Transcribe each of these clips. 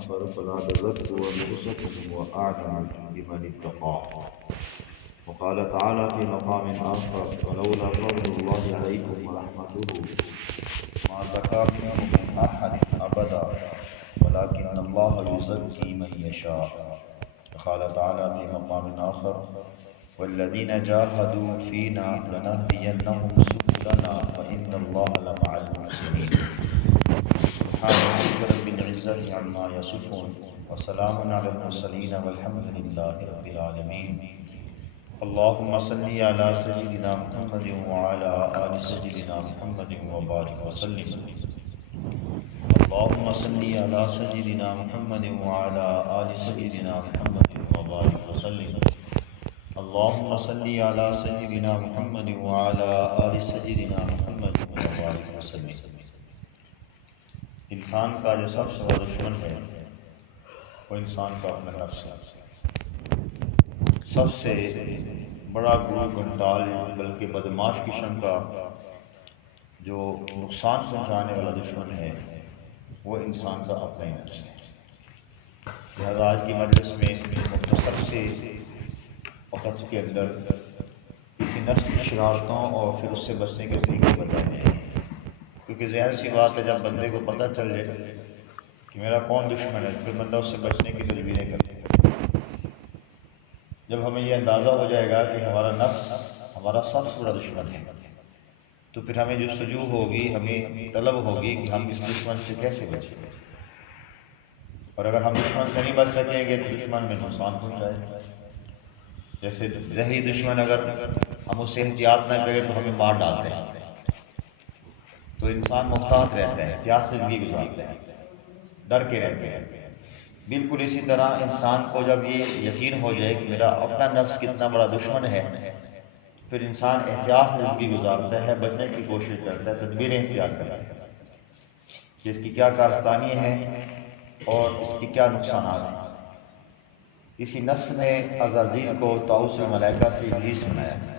آخر فلا تزكوا أنفسكم وأعلم بمن اتقى. وقال تعالى في مقام آخر ولولا فضل الله عليكم ورحمته ما زكى منكم من أحد أبدا ولكن الله يزكي من يشاء. وقال تعالى في مقام آخر والذين جاهدوا فينا لنهدينهم سبلنا وإن الله لمع المحسنين. سبحان ربك رب العزة عما يصفون وسلام على المرسلين والحمد لله رب العالمين. اللهم صل على سيدنا محمد وعلى آل سيدنا محمد وبارك وسلم. اللهم صل على سيدنا محمد وعلى آل سيدنا محمد وبارك وسلم. اللهم صل على سيدنا محمد وعلى آل سيدنا محمد وبارك وسلم. انسان کا جو سب سے بڑا دشمن ہے وہ انسان کا اپنا نفس ہے. سب سے بڑا گناہ گنڈال بلکہ بدماش قسم کا جو نقصان پہنچانے والا دشمن ہے وہ انسان کا اپنا ہی نفس ہے. لہذا آج کی مجلس میں مختصر سے وقت کے اندر کسی نفس کی شرارتوں اور پھر اس سے بچنے کے طریقے بتائے ہیں، کیونکہ ظاہر سی بات ہے جب بندے کو پتہ چل جائے کہ میرا کون دشمن ہے پھر بندہ اس سے بچنے کی تدبیریں کرے. جب ہمیں یہ اندازہ ہو جائے گا کہ ہمارا نفس ہمارا سب سے بڑا دشمن ہے تو پھر ہمیں جو سجو ہوگی، ہمیں طلب ہوگی کہ ہم اس دشمن سے کیسے بچیں. اور اگر ہم دشمن سے نہیں بچ سکیں گے تو دشمن میں نقصان پہنچائے. جیسے زہری دشمن اگر ہم اس سے احتیاط نہ کریں تو ہمیں مار ڈالتے ہیں، تو انسان محتاط رہتا ہے، احتیاط سے زندگی گزارتا ہے، ڈر کے رہتے ہیں. بالکل اسی طرح انسان کو جب یہ یقین ہو جائے کہ میرا اپنا نفس کتنا بڑا دشمن ہے پھر انسان احتیاط سے زندگی گزارتا ہے، بچنے کی کوشش کرتا ہے، تدبیریں اختیار کرتا ہے کہ اس کی کیا کارستانی ہے اور اس کی کیا نقصانات ہیں. اسی نفس نے عزازیل کو طاؤس الملائکہ سے ابلیس بنایا تھا.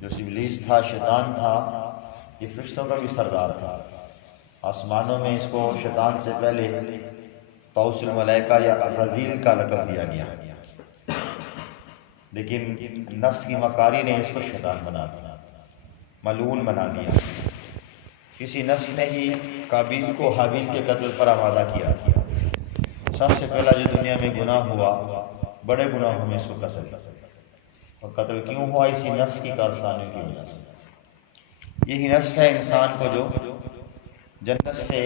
جو ابلیس تھا، شیطان تھا، یہ فرشتوں کا بھی سردار تھا. آسمانوں میں اس کو شیطان سے پہلے طاؤس الملائکہ یا عزازیل کا لقب دیا گیا، لیکن نفس کی مکاری نے اس کو شیطان بنا دیا، ملعون بنا دیا. کسی نفس نے ہی قابیل کو حابیل کے قتل پر آمادہ کیا تھا. سب سے پہلا جو دنیا میں گناہ ہوا، بڑے گناہوں میں اس کو قتل. اور قتل کیوں ہوا؟ اسی نفس کی کارستانیوں کی وجہ سے. یہی نفس ہے انسان کو جو جنت سے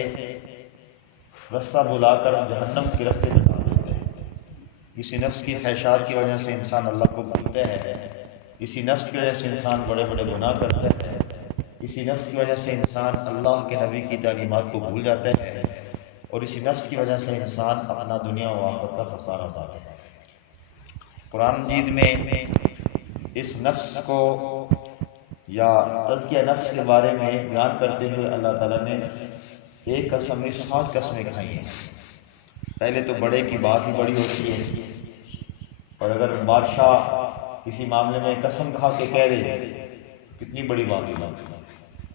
رستہ بلا کر جہنم کے رستے پہ ڈال دیتے ہیں. اسی نفس کی خواہشات کی وجہ سے انسان اللہ کو بھولتے ہیں. اسی نفس کی وجہ سے انسان بڑے بڑے گناہ کرتے ہیں. اسی نفس کی وجہ سے انسان اللہ کے نبی کی تعلیمات کو بھول جاتا ہے. اور اسی نفس کی وجہ سے انسان اپنا دنیا و آخرت کا خسارہ اٹھاتا ہے. قرآن مجید میں اس نفس کو یا تزکیہ نفس کے بارے میں بیان کرتے ہوئے اللہ تعالیٰ نے ایک قسم میں 7 قسمیں کھائی ہیں. پہلے تو بڑے کی بات ہی بڑی ہوتی ہے، اور اگر بادشاہ کسی معاملے میں قسم کھا کے کہہ دے کتنی بڑی بات ہوئی.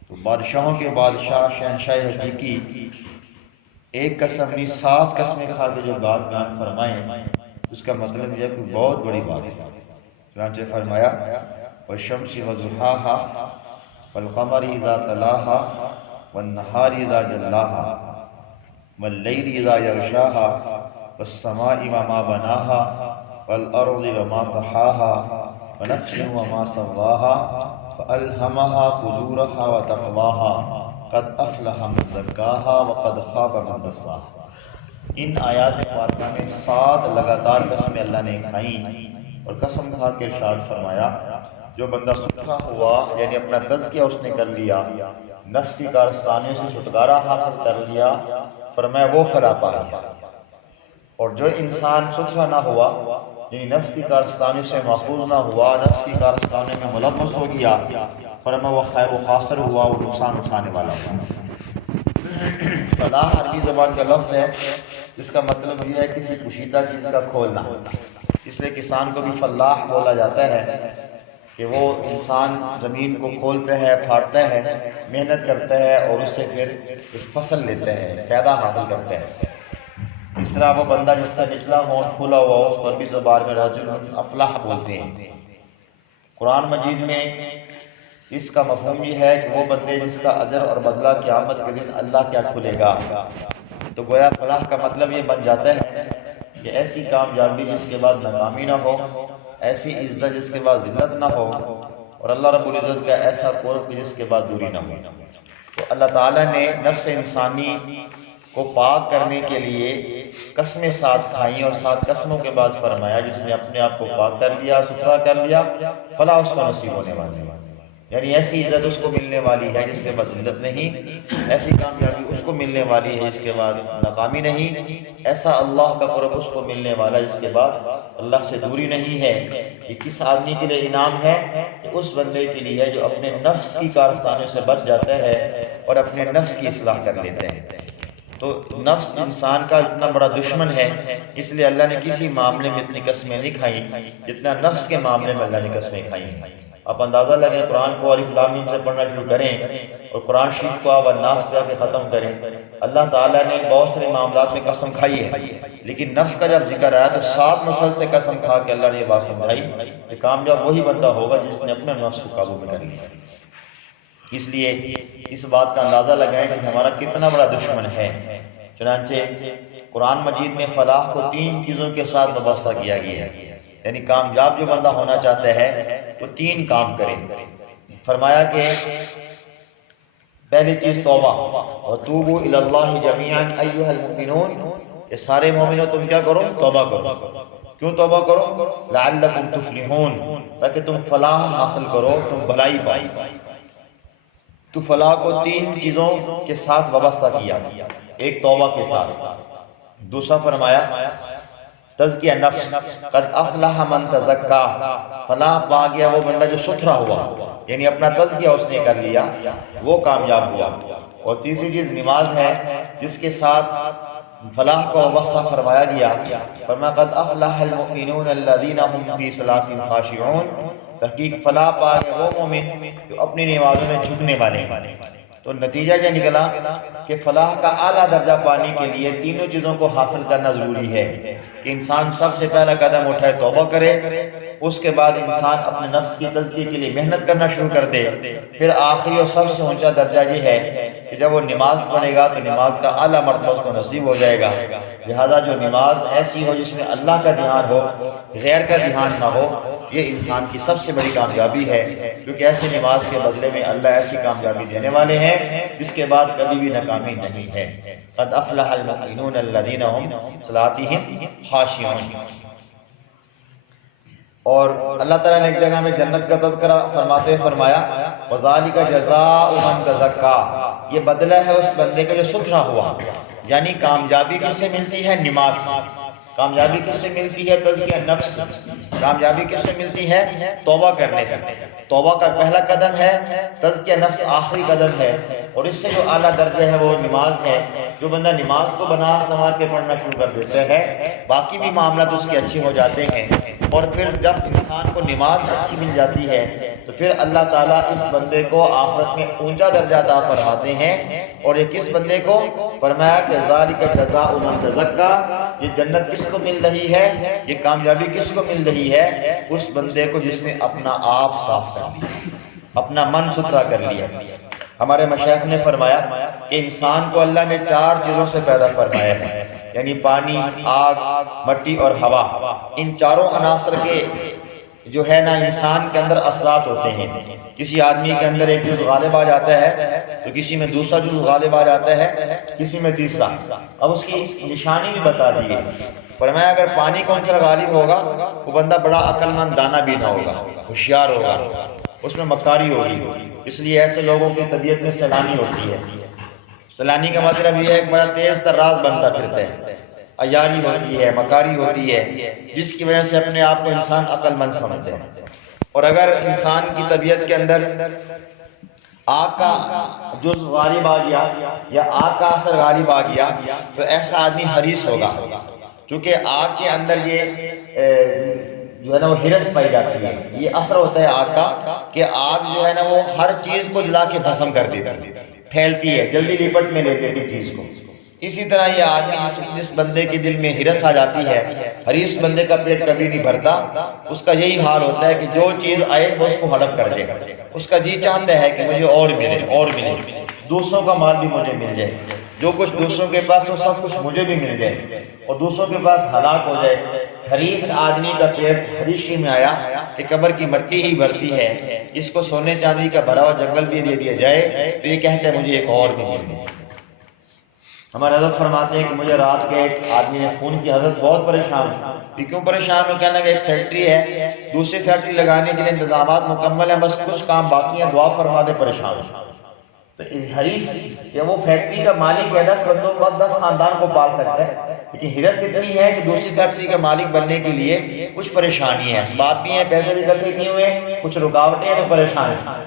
تو بادشاہوں کے بادشاہ شہنشاہ حقیقی ایک قسم نہیں 7 قسمیں کھا کے جو بات بیان فرمائیں اس کا مطلب یہ کہ بہت بڑی بات ہے. چنانچہ فرمایا والشمس وضحاها والقمر اذا تلاها والنهار اذا جلاها والليل اذا يغشاها والسماء وما بناها والارض وما طحاها ونفس وما سواها فألهمها فجورها وتقواها قد افلح من زکاها وقد خاب من دساها. ان آیات مبارکہ میں 7 لگاتار قسمیں اللہ نے کھائیں اور قسم کھا کے ارشاد فرمایا جو بندہ ستھرا ہوا یعنی اپنا تزکیہ اس نے کر لیا، نفس کی کارستانیوں سے چھٹکارا حاصل کر لیا، فرمایا وہ فلاح پائے. اور جو انسان ستھرا نہ ہوا یعنی نفس کی کارستانیوں سے محفوظ نہ ہوا، نفس کی کارستانیوں میں ملوث ہو گیا، فرمایا وہ خیر و خاسر ہوا، وہ نقصان اٹھانے والا ہوا. فلاح عربی زبان کا لفظ ہے جس کا مطلب یہ ہے کسی پوشیدہ چیز کا کھولنا. اس لیے کسان کو بھی فلاح بولا جاتا ہے کہ وہ انسان زمین کو کھولتا ہے، پھاڑتا ہے، محنت کرتا ہے اور اس سے پھر فصل لیتا ہے، پیدا حاصل کرتا ہے. اس طرح وہ بندہ جس کا نچلا ہونٹ کھلا ہوا ہو اس کو عربی زبان میں رجل افلح بولتے ہیں۔ قرآن مجید میں اس کا مفہوم یہ ہے کہ وہ بندے جس کا اجر اور بدلہ قیامت کے دن اللہ کیا کھلے گا۔ تو گویا فلاح کا مطلب یہ بن جاتا ہے کہ ایسی کامیابی جس کے بعد ناکامی نہ ہو، ایسی عزت جس کے بعد ذلت نہ ہو، اور اللہ رب العزت کا ایسا قرب جس کے بعد دوری نہ ہو۔ تو اللہ تعالیٰ نے نفس انسانی کو پاک کرنے کے لیے قسمیں ساتھ کھائیں، اور 7 قسموں کے بعد فرمایا جس نے اپنے آپ کو پاک کر لیا اور ستھرا کر لیا فلاح اس کو نصیب ہونے والی ہے۔ یعنی ایسی عزت اس کو ملنے والی ہے جس کے بعد ذلت نہیں، ایسی کامیابی اس کو ملنے والی ہے جس کے بعد ناکامی نہیں، ایسا اللہ کا قرب اس کو ملنے والا جس کے بعد اللہ سے دوری نہیں ہے۔ یہ کس آدمی کے لیے انعام ہے؟ کہ اس بندے کے لیے ہے جو اپنے نفس کی کارستانوں سے بچ جاتا ہے اور اپنے نفس کی اصلاح کر لیتے ہیں۔ تو نفس انسان کا اتنا بڑا دشمن ہے، اس لیے اللہ نے کسی معاملے میں اتنی قسمیں نہیں کھائیں جتنا نفس کے معاملے میں اللہ نے قسمیں کھائی ہیں۔ آپ اندازہ لگیں، قرآن کو الف لام میم سے پڑھنا شروع کریں اور قرآن شریف کو آپ الناس پہ کے ختم کریں، اللہ تعالیٰ نے بہت سارے معاملات میں قسم کھائی ہے، لیکن نفس کا جب ذکر آیا تو 7 مسل سے قسم کھا کے اللہ نے یہ بات سمجھائی کہ کامیاب وہی بندہ ہوگا جس نے اپنے نفس کو قابو میں کر لیا۔ اس لیے اس بات کا اندازہ لگائیں کہ ہمارا کتنا بڑا دشمن ہے۔ چنانچہ قرآن مجید میں فلاح کو 3 چیزوں کے ساتھ وابستہ کیا گیا ہے، یعنی کامیاب جو بندہ ہونا چاہتا ہے وہ 3 کام کرے۔ فرمایا کہ پہلی چیز توبہ، وَتُوبُوا إِلَى اللَّهِ جَمِيعًا أَيُّهَا الْمُؤْمِنُونَ، کہ سارے مومنوں تم کیا کرو؟ توبہ کرو۔ کیوں توبہ کرو؟ لَعَلَّكُمْ تُفْلِحُونَ، تاکہ تم فلاح حاصل کرو، تم بھلائی پاؤ۔ تو فلاح کو 3 چیزوں کے ساتھ وابستہ کیا، ایک توبہ کے ساتھ، دوسرا فرمایا تزکیہ نفس، قد افلح من تزکا، فلاح پا گیا وہ بندہ جو ستھرا ہوا، یعنی اپنا تزکیہ اس نے کر لیا، وہ کامیاب ہوا۔ اور تیسری چیز نماز ہے جس کے ساتھ فلاح کو وابستہ فرمایا گیا، فرمایا قد افلح المؤمنون الذین هم فی صلاتهم خاشعون، تحقیق فلاح پا گیا وہ مومن جو اپنی نمازوں میں جھکنے والے ہیں۔ تو نتیجہ یہ نکلا کہ فلاح کا اعلیٰ درجہ پانے کے لیے تینوں چیزوں کو حاصل کرنا ضروری ہے کہ انسان سب سے پہلا قدم اٹھائے توبہ کرے، اس کے بعد انسان اپنے نفس کی تزکیے کے لیے محنت کرنا شروع کر دے، پھر آخری اور سب سے اونچا درجہ یہ ہے کہ جب وہ نماز پڑھے گا تو نماز کا اعلیٰ مرتبہ اس کو نصیب ہو جائے گا۔ لہذا جو نماز ایسی ہو جس میں اللہ کا دھیان ہو، غیر کا دھیان نہ ہو، یہ انسان کی سب سے بڑی کامیابی ہے، کیونکہ ایسی نماز کے بدلے میں اللہ ایسی کامیابی دینے والے ہیں جس کے بعد کبھی بھی ناکامی نہیں ہے۔ قد افلح المؤمنون الذین هم صلاتهم خاشعون۔ اور اللہ تعالیٰ نے ایک جگہ میں جنت کا تذکرہ فرماتے فرمایا وَذَلِكَ جَزَاءُ مَن تَزَكَّىٰ، یہ بدلہ ہے اس بندے کا جو ستھرا ہوا۔ یعنی کامیابی کس سے ملتی ہے؟ نماز سے۔ کامیابی کس سے ملتی ہے؟ تزکیہ نفس۔ کامیابی کس سے ملتی ہے؟ توبہ کرنے سے۔ توبہ کا پہلا قدم ہے، تزکیہ نفس آخری قدم ہے، اور اس سے جو اعلیٰ درجہ ہے وہ نماز ہے۔ جو بندہ نماز کو بنا سنوار کے پڑھنا شروع کر دیتا ہے، باقی بھی معاملات اس کے اچھے ہو جاتے ہیں، اور پھر جب انسان کو نماز اچھی مل جاتی ہے تو پھر اللہ تعالیٰ اس بندے کو آخرت میں اونچا درجہ عطا فرماتے ہیں۔ اور یہ کس بندے کو؟ فرمایا کہ ذَلِكَ جَزَاءُ مَن تَزَكَّىٰ، یہ جنت کس کو مل رہی ہے، یہ کامیابی کس کو مل رہی ہے؟ اس بندے کو جس نے اپنا آپ صاف کر لیا، اپنا من ستھرا کر لیا۔ ہمارے مشائخ نے فرمایا کہ انسان کو اللہ نے 4 چیزوں سے پیدا فرمایا ہے، یعنی پانی، آگ، مٹی اور ہوا۔ ان چاروں عناصر کے جو ہے نا انسان کے اندر اثرات ہوتے ہیں۔ کسی آدمی کے اندر ایک جز غالب آ جاتا ہے تو کسی میں دوسرا جز غالب آ جاتا ہے، کسی میں تیسرا۔ اب اس کی نشانی بھی بتا دی ہے۔ فرمایا اگر پانی کا عنصر غالب ہوگا وہ بندہ بڑا عقل مند دانا بھی نہ ہوگا، ہوشیار ہوگا، اس میں مکاری ہوگی۔ اس لیے ایسے لوگوں کی طبیعت میں سیلانی ہوتی ہے۔ سیلانی کا مطلب یہ ہے ایک بڑا تیز تراز بنتا پھرتا ہے، عیاری ہوتی ہے، مکاری ہوتی ہے، جس کی وجہ سے اپنے آپ کو انسان عقل مند سمجھتا ہے۔ اور اگر انسان کی طبیعت کے اندر آگ کا جز غالب آ گیا یا آگ کا اثر غالب آ گیا تو ایسا آدمی حریص ہوگا، چونکہ آگ کے اندر یہ جو ہے نا وہ ہرس پائی جاتی ہے۔ یہ اثر ہوتا ہے آگ کا کہ آگ جو ہے نا وہ ہر چیز کو جلا کے بھسم کر دیتی ہے، پھیلتی ہے، جلدی لپٹ میں لے لیتی چیز کو۔ اسی طرح یہ آدمی جس بندے کے دل میں ہرس آ جاتی ہے، حریص بندے کا پیٹ کبھی نہیں بھرتا، اس کا یہی حال ہوتا ہے کہ جو چیز آئے وہ اس کو ہڑپ کر لے گا، اس کا جی چاہتا ہے کہ مجھے اور ملے اور ملے، دوسروں کا مال بھی مجھے مل جائے، جو کچھ دوسروں کے پاس وہ سب کچھ مجھے بھی مل جائے اور دوسروں کے پاس ہلاک ہو جائے۔ حریص آدمی کا پیٹ، حدیث میں آیا کہ قبر کی مٹی ہی بھرتی ہے، جس کو سونے چاندی کا بھرا ہوا جنگل بھی دے دیا جائے تو یہ کہتا ہے مجھے ایک اور بھی مل جائے۔ ہمارے حضرت فرماتے ہیں کہ مجھے رات کے ایک آدمی نے فون کی، حضرت بہت پریشان ہوں۔ یہ کیوں پریشان ہو؟ کہنا کہ ایک فیکٹری ہے، دوسری فیکٹری لگانے کے لیے انتظامات مکمل ہیں، بس کچھ کام باقی ہیں، دعا فرما دے، پریشان ہوں۔ تو حریص یا وہ فیکٹری کا مالک ہے، 10 بندوں کو 10 خاندان کو پال سکتا ہے، لیکن حرص اتنی ہے کہ دوسری فیکٹری کا مالک بننے کے لیے کچھ پریشانی ہے، اسباب بھی ہیں، پیسے بھی اکٹھے کیے ہوئے ہیں، کچھ رکاوٹیں ہیں تو پریشان ہے۔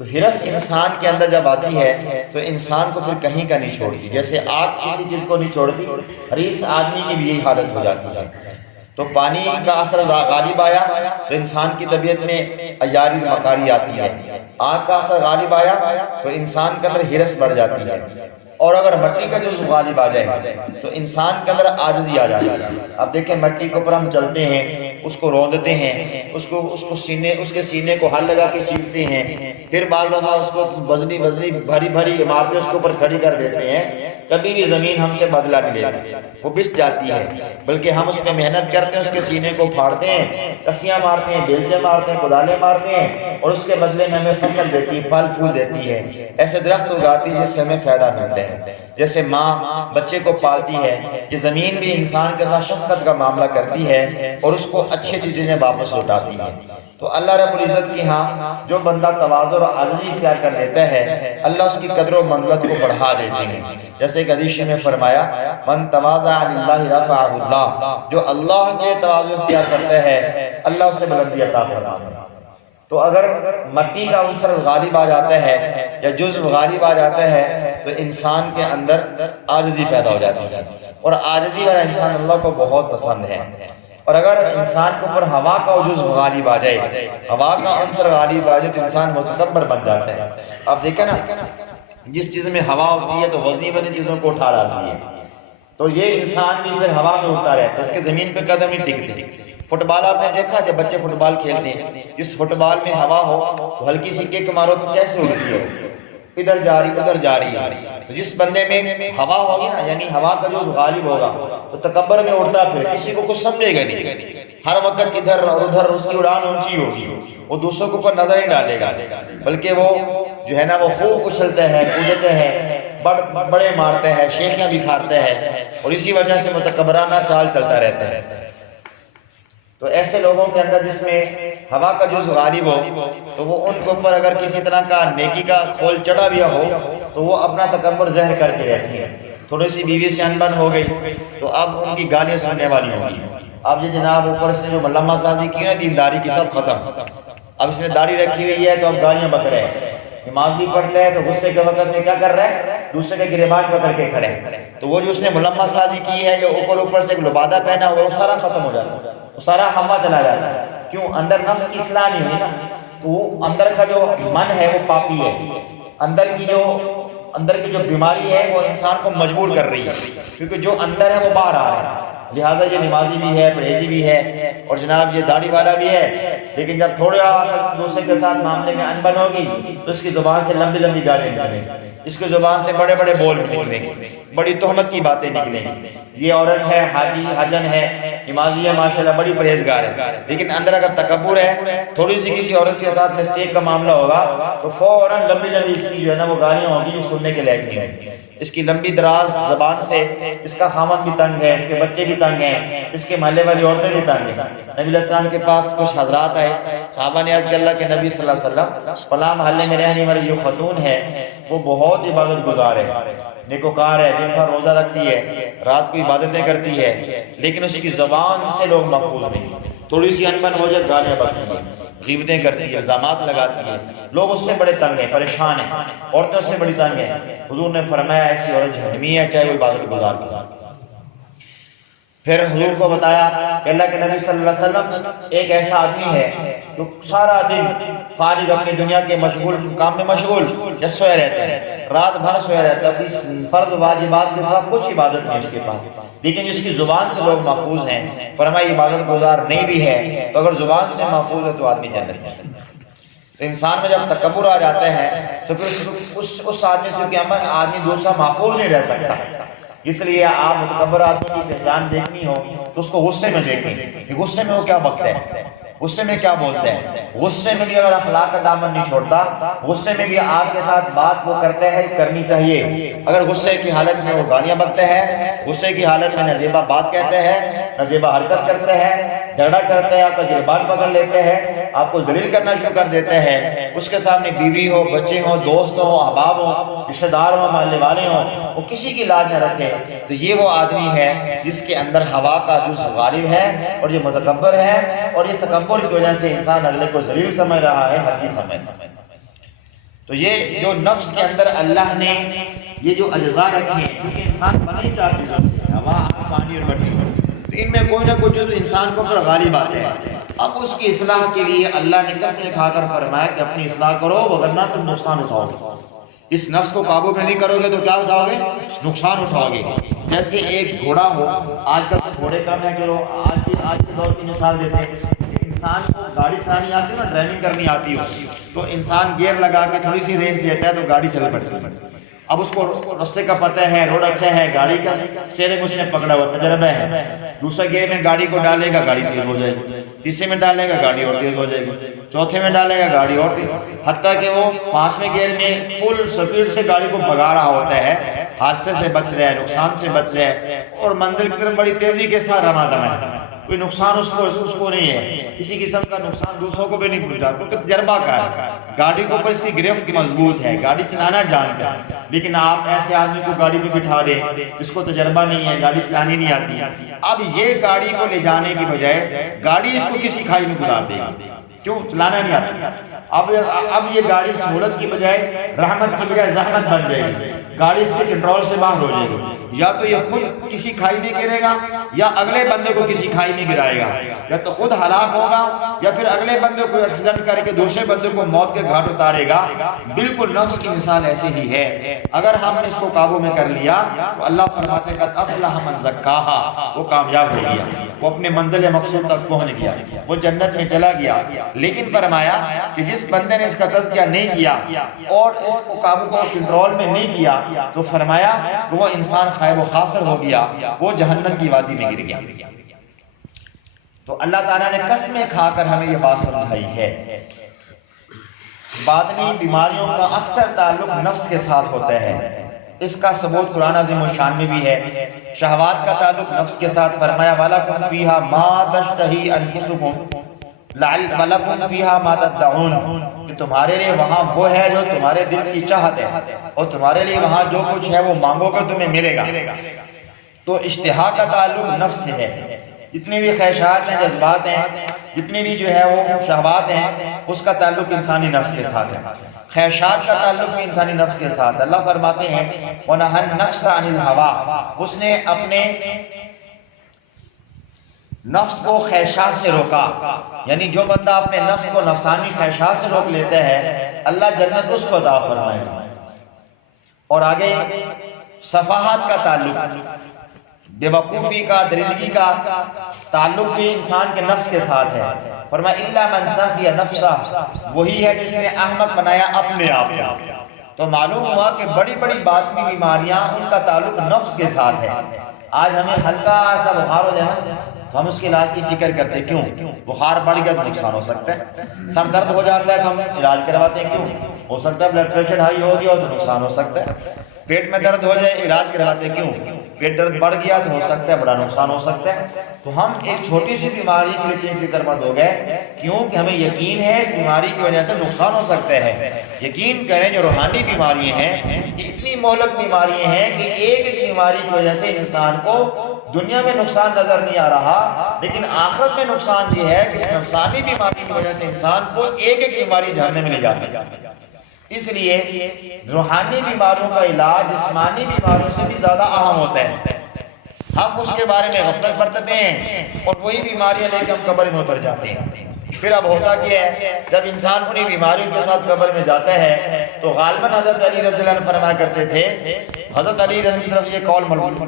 تو حرص انسان کے اندر جب آتی ہے تو انسان کو پھر کہیں کا نہیں چھوڑتی، جیسے آگ کسی چیز کو نہیں چھوڑتی، حریص آدمی کی بھی یہی حالت ہو جاتی ہے۔ تو پانی کا اثر غالب آیا تو انسان کی طبیعت میں عیاری مکاری آتی ہے، آگ کا اثر غالب آیا تو انسان کے اندر حرص بڑھ جاتی ہے، اور اگر مٹی کا جزو غالب آ جائے تو انسان کے اندر عاجزی آ جاتی ہے۔ اب دیکھیں مٹی کے اوپر ہم چلتے ہیں، اس کو روندتے ہیں، اس کے سینے کو ہل لگا کے چیرتے ہیں، پھر بعض دفعہ اس کو وزنی بھاری عمارتیں اس کے اوپر کھڑی کر دیتے ہیں، کبھی بھی زمین ہم سے بدلہ نہیں لیتی، وہ بچ جاتی ہے، بلکہ ہم اس پہ محنت کرتے ہیں، اس کے سینے کو پھاڑتے ہیں، کسیاں مارتے ہیں، بیلچے مارتے ہیں، کدالیں مارتے ہیں، اور اس کے بدلے میں ہمیں فصل دیتی ہے، پھل پھول دیتی ہے، ایسے درخت اگاتی ہے جس سے ہمیں فائدہ ملتا ہے۔ جیسے ماں بچے کو پالتی ہے، یہ زمین بھی انسان کے ساتھ شفقت کا معاملہ کرتی ہے اور اس کو اچھی چیزیں واپس لوٹاتی ہے۔ تو اللہ رب العزت کی ہاں جو بندہ تواضع اور عاجزی اختیار کر لیتا ہے، اللہ اس کی قدر و منزلت کو بڑھا دیتے ہیں۔ جیسے کہ حدیث میں فرمایا من تواضع للہ رفعہ اللہ، جو اللہ کے تواضع اختیار کرتا ہے اللہ اسے بلندی عطا فرماتا ہے۔ تو اگر مٹی کا عنصر غالب آ جاتا ہے یا جزو غالب آ جاتا ہے تو انسان کے اندر عاجزی پیدا ہو جاتی ہے، اور عاجزی والا انسان اللہ کو بہت پسند ہے۔ اور اگر انسان کے اوپر ہوا کا جزو غالب آ جائے، ہوا کا عنصر غالب آ جائے تو انسان متکبر بن جاتا ہے۔ آپ دیکھیں نا، جس چیز میں ہوا ہوتی ہے تو وزنی چیزوں کو اٹھا لاتی ہے، تو یہ انسان بھی پھر ہوا میں اڑتا رہتا ہے، اس کے زمین پہ قدم نہیں ٹکتے۔ فٹ بال آپ نے دیکھا جب بچے فٹ بال کھیلتے ہیں، جس فٹ بال میں ہوا ہو تو ہلکی سی کک مارو تو کیسے اڑتی ہے، ادھر جا رہی ادھر جا رہی ہے۔ تو جس بندے میں ہوا ہوگی نا، یعنی ہوا کا جو غالب ہوگا تو تکبر میں اڑتا، پھر کسی کو کچھ سمجھے گا نہیں، ہر وقت ادھر اور ادھر اس کی اڑان اونچی ہوگی، وہ دوسروں کے اوپر نظر نہیں ڈالے گا، بلکہ وہ جو ہے نا وہ خوب اچھلتا ہے، کودتا ہے، بڑے مارتا ہے، شیخیاں بھی کھاتا ہے، اور اسی وجہ سے متکبرانہ چال چلتا رہتا ہے۔ تو ایسے لوگوں کے اندر جس میں ہوا کا جزو غالب ہو تو وہ ان کے اوپر اگر کسی طرح کا نیکی کا کھول چڑھا بھی ہو تو وہ اپنا تکبر ظاہر کر کے رہتی ہیں۔ تھوڑی سی بیوی سے انبن ہو گئی تو اب ان کی گالیاں سننے والی ہوں گی، اب یہ جناب اوپر اس نے جو ملمہ سازی کی نا دینداری کی سب ختم، اب اس نے داڑھی رکھی ہوئی ہے تو اب گالیاں بک رہے ہیں، نماز بھی پڑھتا ہے تو غصے کے وقت میں کیا کر رہا ہے، دوسرے کے گریبان پکڑ کے کھڑے، تو وہ جو اس نے ملمہ سازی کی ہے یا اوپر سے ایک لبادہ پہنا ہوا وہ سارا ختم ہو جاتا ہے، وہ سارا ہوا چلا جاتا ہے۔ کیوں؟ اندر نفس کی اصلاح نہیں ہوئی نا، تو وہ اندر کا جو من ہے وہ پاپی ہے، اندر کی جو بیماری ہے وہ انسان کو مجبور کر رہی ہے، کیونکہ جو اندر ہے وہ باہر آ رہا ہے۔ لہٰذا یہ نمازی بھی ہے، پرہیزی بھی ہے، اور جناب یہ داڑھی والا بھی ہے، لیکن جب تھوڑا دوسرے کے ساتھ معاملے میں انبن ہوگی تو اس کی زبان سے لمبی لمبی گالیاں نکلیں گی، اس کی زبان سے بڑے بڑے بول نکلیں گے، بڑی تہمت کی باتیں نکلیں گی۔ یہ عورت ہے، حاجی حجن ہے، نمازی ہے، ماشاءاللہ بڑی پرہیزگار ہے، لیکن اندر اگر تکبر ہے، تھوڑی سی کسی عورت کے ساتھ مسٹیک کا معاملہ ہوگا تو فوراً لمبی لمبی اس کی جو ہے نا وہ گالیاں ہوگی جو سننے کے لائق نہیں ہوگی۔ اس کی لمبی دراز زبان سے اس کا خامد بھی تنگ ہے، اس کے بچے بھی تنگ ہیں، اس کے محلے والی عورتیں بھی تنگ ہیں۔ نبی علیہ السلام کے پاس کچھ حضرات آئے، صحابہ نے عرض کیا اللہ کے نبی صلی اللہ علیہ وسلم، فلاں محلے میں رہنے والی جو خاتون ہے وہ بہت عبادت گزار ہے، نیکوکار ہے، دن بھر روزہ رکھتی ہے، رات کو عبادتیں کرتی ہے، لیکن اس کی زبان سے لوگ محفوظ نہیں، تھوڑی سی انبن ہو جائے گالیاں بکتی ہے، غیبتیں کرتی ہے، الزامات لگاتی ہے، لوگ اس سے بڑے تنگ ہیں، پریشان ہیں، عورتیں اس سے بڑی تنگ ہیں۔ حضور نے فرمایا ایسی عورت جہنمی ہے چاہے وہ عبادت گزار کی۔ پھر حضور کو بتایا کہ اللہ کے نبی صلی اللہ علیہ وسلم ایک ایسا آدمی ہے جو سارا دن فارغ اپنی دنیا کے مشغول کام میں مشغول یا سوئے رہتا ہے، رات بھر سویا رہتا ہے، فرض واجبات کے ساتھ کچھ عبادت نہیں اس کے پاس، لیکن جس کی زبان سے لوگ محفوظ ہیں، فرمایا عبادت گزار نہیں بھی ہے تو اگر زبان سے محفوظ ہے تو آدمی جنت ہے۔ تو انسان میں جب تکبر آ جاتا ہے تو پھر اس آدمی سے قیامت آدمی دوسرا محفوظ نہیں رہ سکتا۔ اس لیے آپ متکبر آدمی کی پہچان دیکھنی ہو تو اس کو غصے میں دیکھیں کہ غصے میں وہ کیا بکتا ہے، غصے میں کیا بولتا ہے۔ غصے میں بھی اگر اخلاق کا دامن نہیں چھوڑتا، غصے میں بھی آپ کے ساتھ بات وہ کرتا ہے کرنی چاہیے۔ اگر غصے کی حالت میں وہ گالیاں بکتا ہے، غصے کی حالت میں نازیبا بات کہتے ہیں، نازیبا حرکت کرتے ہیں، جھگڑا کرتے ہیں، آپ کا گریبان پکڑ لیتے ہیں، آپ کو ذلیل کرنا شروع کر دیتے ہیں، اس کے سامنے بیوی ہو، بچے ہوں، دوست ہوں، احباب ہوں، رشتہ دار ہوں، محلے والے ہوں، وہ کسی کی لاج نہ رکھے، تو یہ وہ آدمی ہے جس کے اندر ہوا کا جز غالب ہے اور یہ متکبر ہے، اور یہ تکبر کی وجہ سے انسان اگلے کو ذلیل سمجھ رہا ہے، حقیر سمجھ۔ تو یہ جو نفس کے اندر اللہ نے یہ جو اجزاء رکھے ہیں، کیونکہ انسان بنائی چاہتے ہیں ہوا، پانی اور مٹی، تو ان میں کوئی نہ کوئی جو انسان کو پر غالب آتے ہیں۔ اب اس کی اصلاح کے لیے اللہ نے قسم کھا کر فرمایا کہ اپنی اصلاح کرو وگرنہ تم نقصان اٹھاؤ گے۔ اس نفس کو قابو میں نہیں کرو گے تو کیا اٹھاؤ گے؟ نقصان اٹھاؤ گے۔ جیسے ایک گھوڑا ہو، آج کل تو گھوڑے کم ہے کہ لوگ آج کے دور کی مثال دیتے ہیں، انسان کو گاڑی چلانی آتی ہو نا، ڈرائیونگ کرنی آتی ہو، تو انسان گیئر لگا کے تھوڑی سی ریس دیتا ہے تو گاڑی چل پڑتی ہے۔ اب اس کو رستے کا پتہ ہے، روڈ اچھا ہے، گاڑی کا اسٹیئرنگ اس نے پکڑا ہوا، تجربہ ہے، دوسرا گیئر میں گاڑی کو ڈالے گا گاڑی تیز ہو جائے گی، تیسرے میں ڈالے گا گاڑی اور تیز ہو جائے گی، چوتھے میں ڈالے گا گاڑی اور تیز، حتیٰ کہ وہ پانچویں گیئر میں فل سپیڈ سے گاڑی کو بھگا رہا ہوتا ہے، حادثے سے بچ رہا ہے، نقصان سے بچ رہا ہے، اور منزل کی طرف بڑی تیزی کے ساتھ روانہ ہے، کوئی نقصان اس کو نہیں ہے، کسی قسم کا نقصان دوسروں کو بھی نہیں پہنچا، کیونکہ تجربہ کا ہے، گاڑی کو پر اس کی گرفت مضبوط ہے، گاڑی چلانا جانتا ہے۔ لیکن آپ ایسے آدمی کو گاڑی پہ بٹھا دیں جس کو تجربہ نہیں ہے، گاڑی چلانی نہیں آتی، اب یہ گاڑی کو لے جانے کی بجائے گاڑی اس کو کسی کھائی میں گزار دے گی، کیوں؟ چلانا نہیں آتا۔ اب یہ گاڑی سہولت کی بجائے رحمت کی بجائے زحمت بن جائے گی، گاڑی اس کے کنٹرول سے باہر ہو جائے گی، یا تو یہ خود کسی کھائی میں گرے گا یا اگلے بندے کو کسی کھائی میں گرائے گا، یا تو خود ہلاک ہوگا یا پھر اگلے بندے کو ایکسیڈنٹ کر کے دوسرے بندے کو موت کے گھاٹ اتارے گا۔ بالکل نفس کی مثال ایسی ہی ہے، اگر ہم نے اس کو قابو میں کر لیا تو اللہ فرماتے ہیں قد افلح من زکاہا، وہ کامیاب ہو گیا، وہ اپنے منزل مقصود تک پہنچ گیا، وہ جنت میں چلا گیا۔ لیکن فرمایا کہ جس بندے نے اس کا تزکیہ نہیں کیا اور اس کو قابو کو کنٹرول میں نہیں کیا تو فرمایا کہ وہ انسان خائب و خاسر ہو گیا، وہ جہنم کی وادی میں گر گیا۔ تو اللہ تعالیٰ نے قسمیں کھا کر ہمیں یہ بات سمجھائی ہے۔ باطنی بیماریوں کا اکثر تعلق نفس کے ساتھ ہوتا ہے، اس کا ثبوت قرآن عظیم الشان میں بھی ہے۔ شہوات کا تعلق نفس کے ساتھ، فرمایا وَلَكُمْ فِيهَا مَا تَشْتَهِي أَنفُسُكُمْ وَلَكُمْ فِيهَا مَا تَدَّعُونَ، کہ تمہارے لیے وہاں وہ ہے جو تمہارے دل کی چاہت ہے، اور تمہارے لیے وہاں جو کچھ ہے وہ مانگو گے تمہیں ملے گا۔ تو اشتہا کا تعلق نفس سے ہے، جتنی بھی خواہشات ہیں، جذبات ہیں، جتنی بھی جو ہے وہ شہوات ہیں، اس کا تعلق انسانی نفس کے ساتھ ہے۔ خواہشات کا تعلق بھی انسانی نفس کے ساتھ۔ اللہ فرماتے ہیں وَنَهَى النَّفْسَ عَنِ الْهَوَىٰ، اس نے اپنے نفس کو خواہشات سے روکا، یعنی جو بندہ اپنے نفس کو نفسانی خواہشات سے روک لیتا ہے اللہ جنت اس کو عطا فرمائے گا۔ اور آگے صفحات کا تعلق، بے وقوفی کا، درندگی کا تعلق بھی انسان کے نفس کے ساتھ ہے۔ فرمایا الا من صفی نفسہ، وہی ہے جس نے احمق بنایا اپنے آپ کو۔ تو معلوم ہوا کہ بڑی بڑی باطنی بیماریاں ان کا تعلق نفس کے ساتھ ہے۔ آج ہمیں ہلکا سا بخار ہو جائے نا تو ہم اس کے علاج کی فکر کرتے ہیں، کیوں؟ بخار بڑھ گیا تو نقصان ہو سکتا ہے۔ سر درد ہو جاتا ہے تو ہم علاج کرواتے ہیں، کیوں؟ ہو سکتا ہے بلڈ پریشر ہائی ہو گیا تو نقصان ہو سکتا ہے۔ پیٹ میں درد ہو جائے علاج کرواتے ہیں، کیوں؟ پیٹ درد بڑھ گیا تو ہو سکتا ہے بڑا نقصان ہو سکتا ہے۔ تو ہم ایک چھوٹی سی بیماری کے لیے اتنی فکر مند ہو گئے، کیوں کہ ہمیں یقین ہے اس بیماری کی وجہ سے نقصان ہو سکتا ہے۔ یقین کریں جو روحانی بیماریاں ہیں یہ اتنی مہلک بیماریاں ہیں کہ ایک ایک بیماری کی وجہ سے انسان کو دنیا میں نقصان نظر نہیں آ رہا، لیکن آخرت میں نقصان یہ ہے کہ اس نفسانی بیماری کی وجہ سے انسان کو ایک ایک بیماری جہنم میں لے جا سکتا ہے۔ اس لیے روحانی بیماریوں کا علاج جسمانی بیماریوں سے بھی زیادہ اہم ہوتا ہے۔ ہم اس کے بارے میں غفلت برتتے ہیں اور وہی بیماریاں لے کے ہم قبر میں اتر جاتے ہیں۔ پھر اب ہوتا کیا ہے، جب انسان انہی بیماریوں کے ساتھ قبر میں جاتا ہے تو غالباً حضرت علی رضی اللہ عنہ فرمایا کرتے تھے، حضرت علی رضی اللہ عنہ کی طرف یہ قول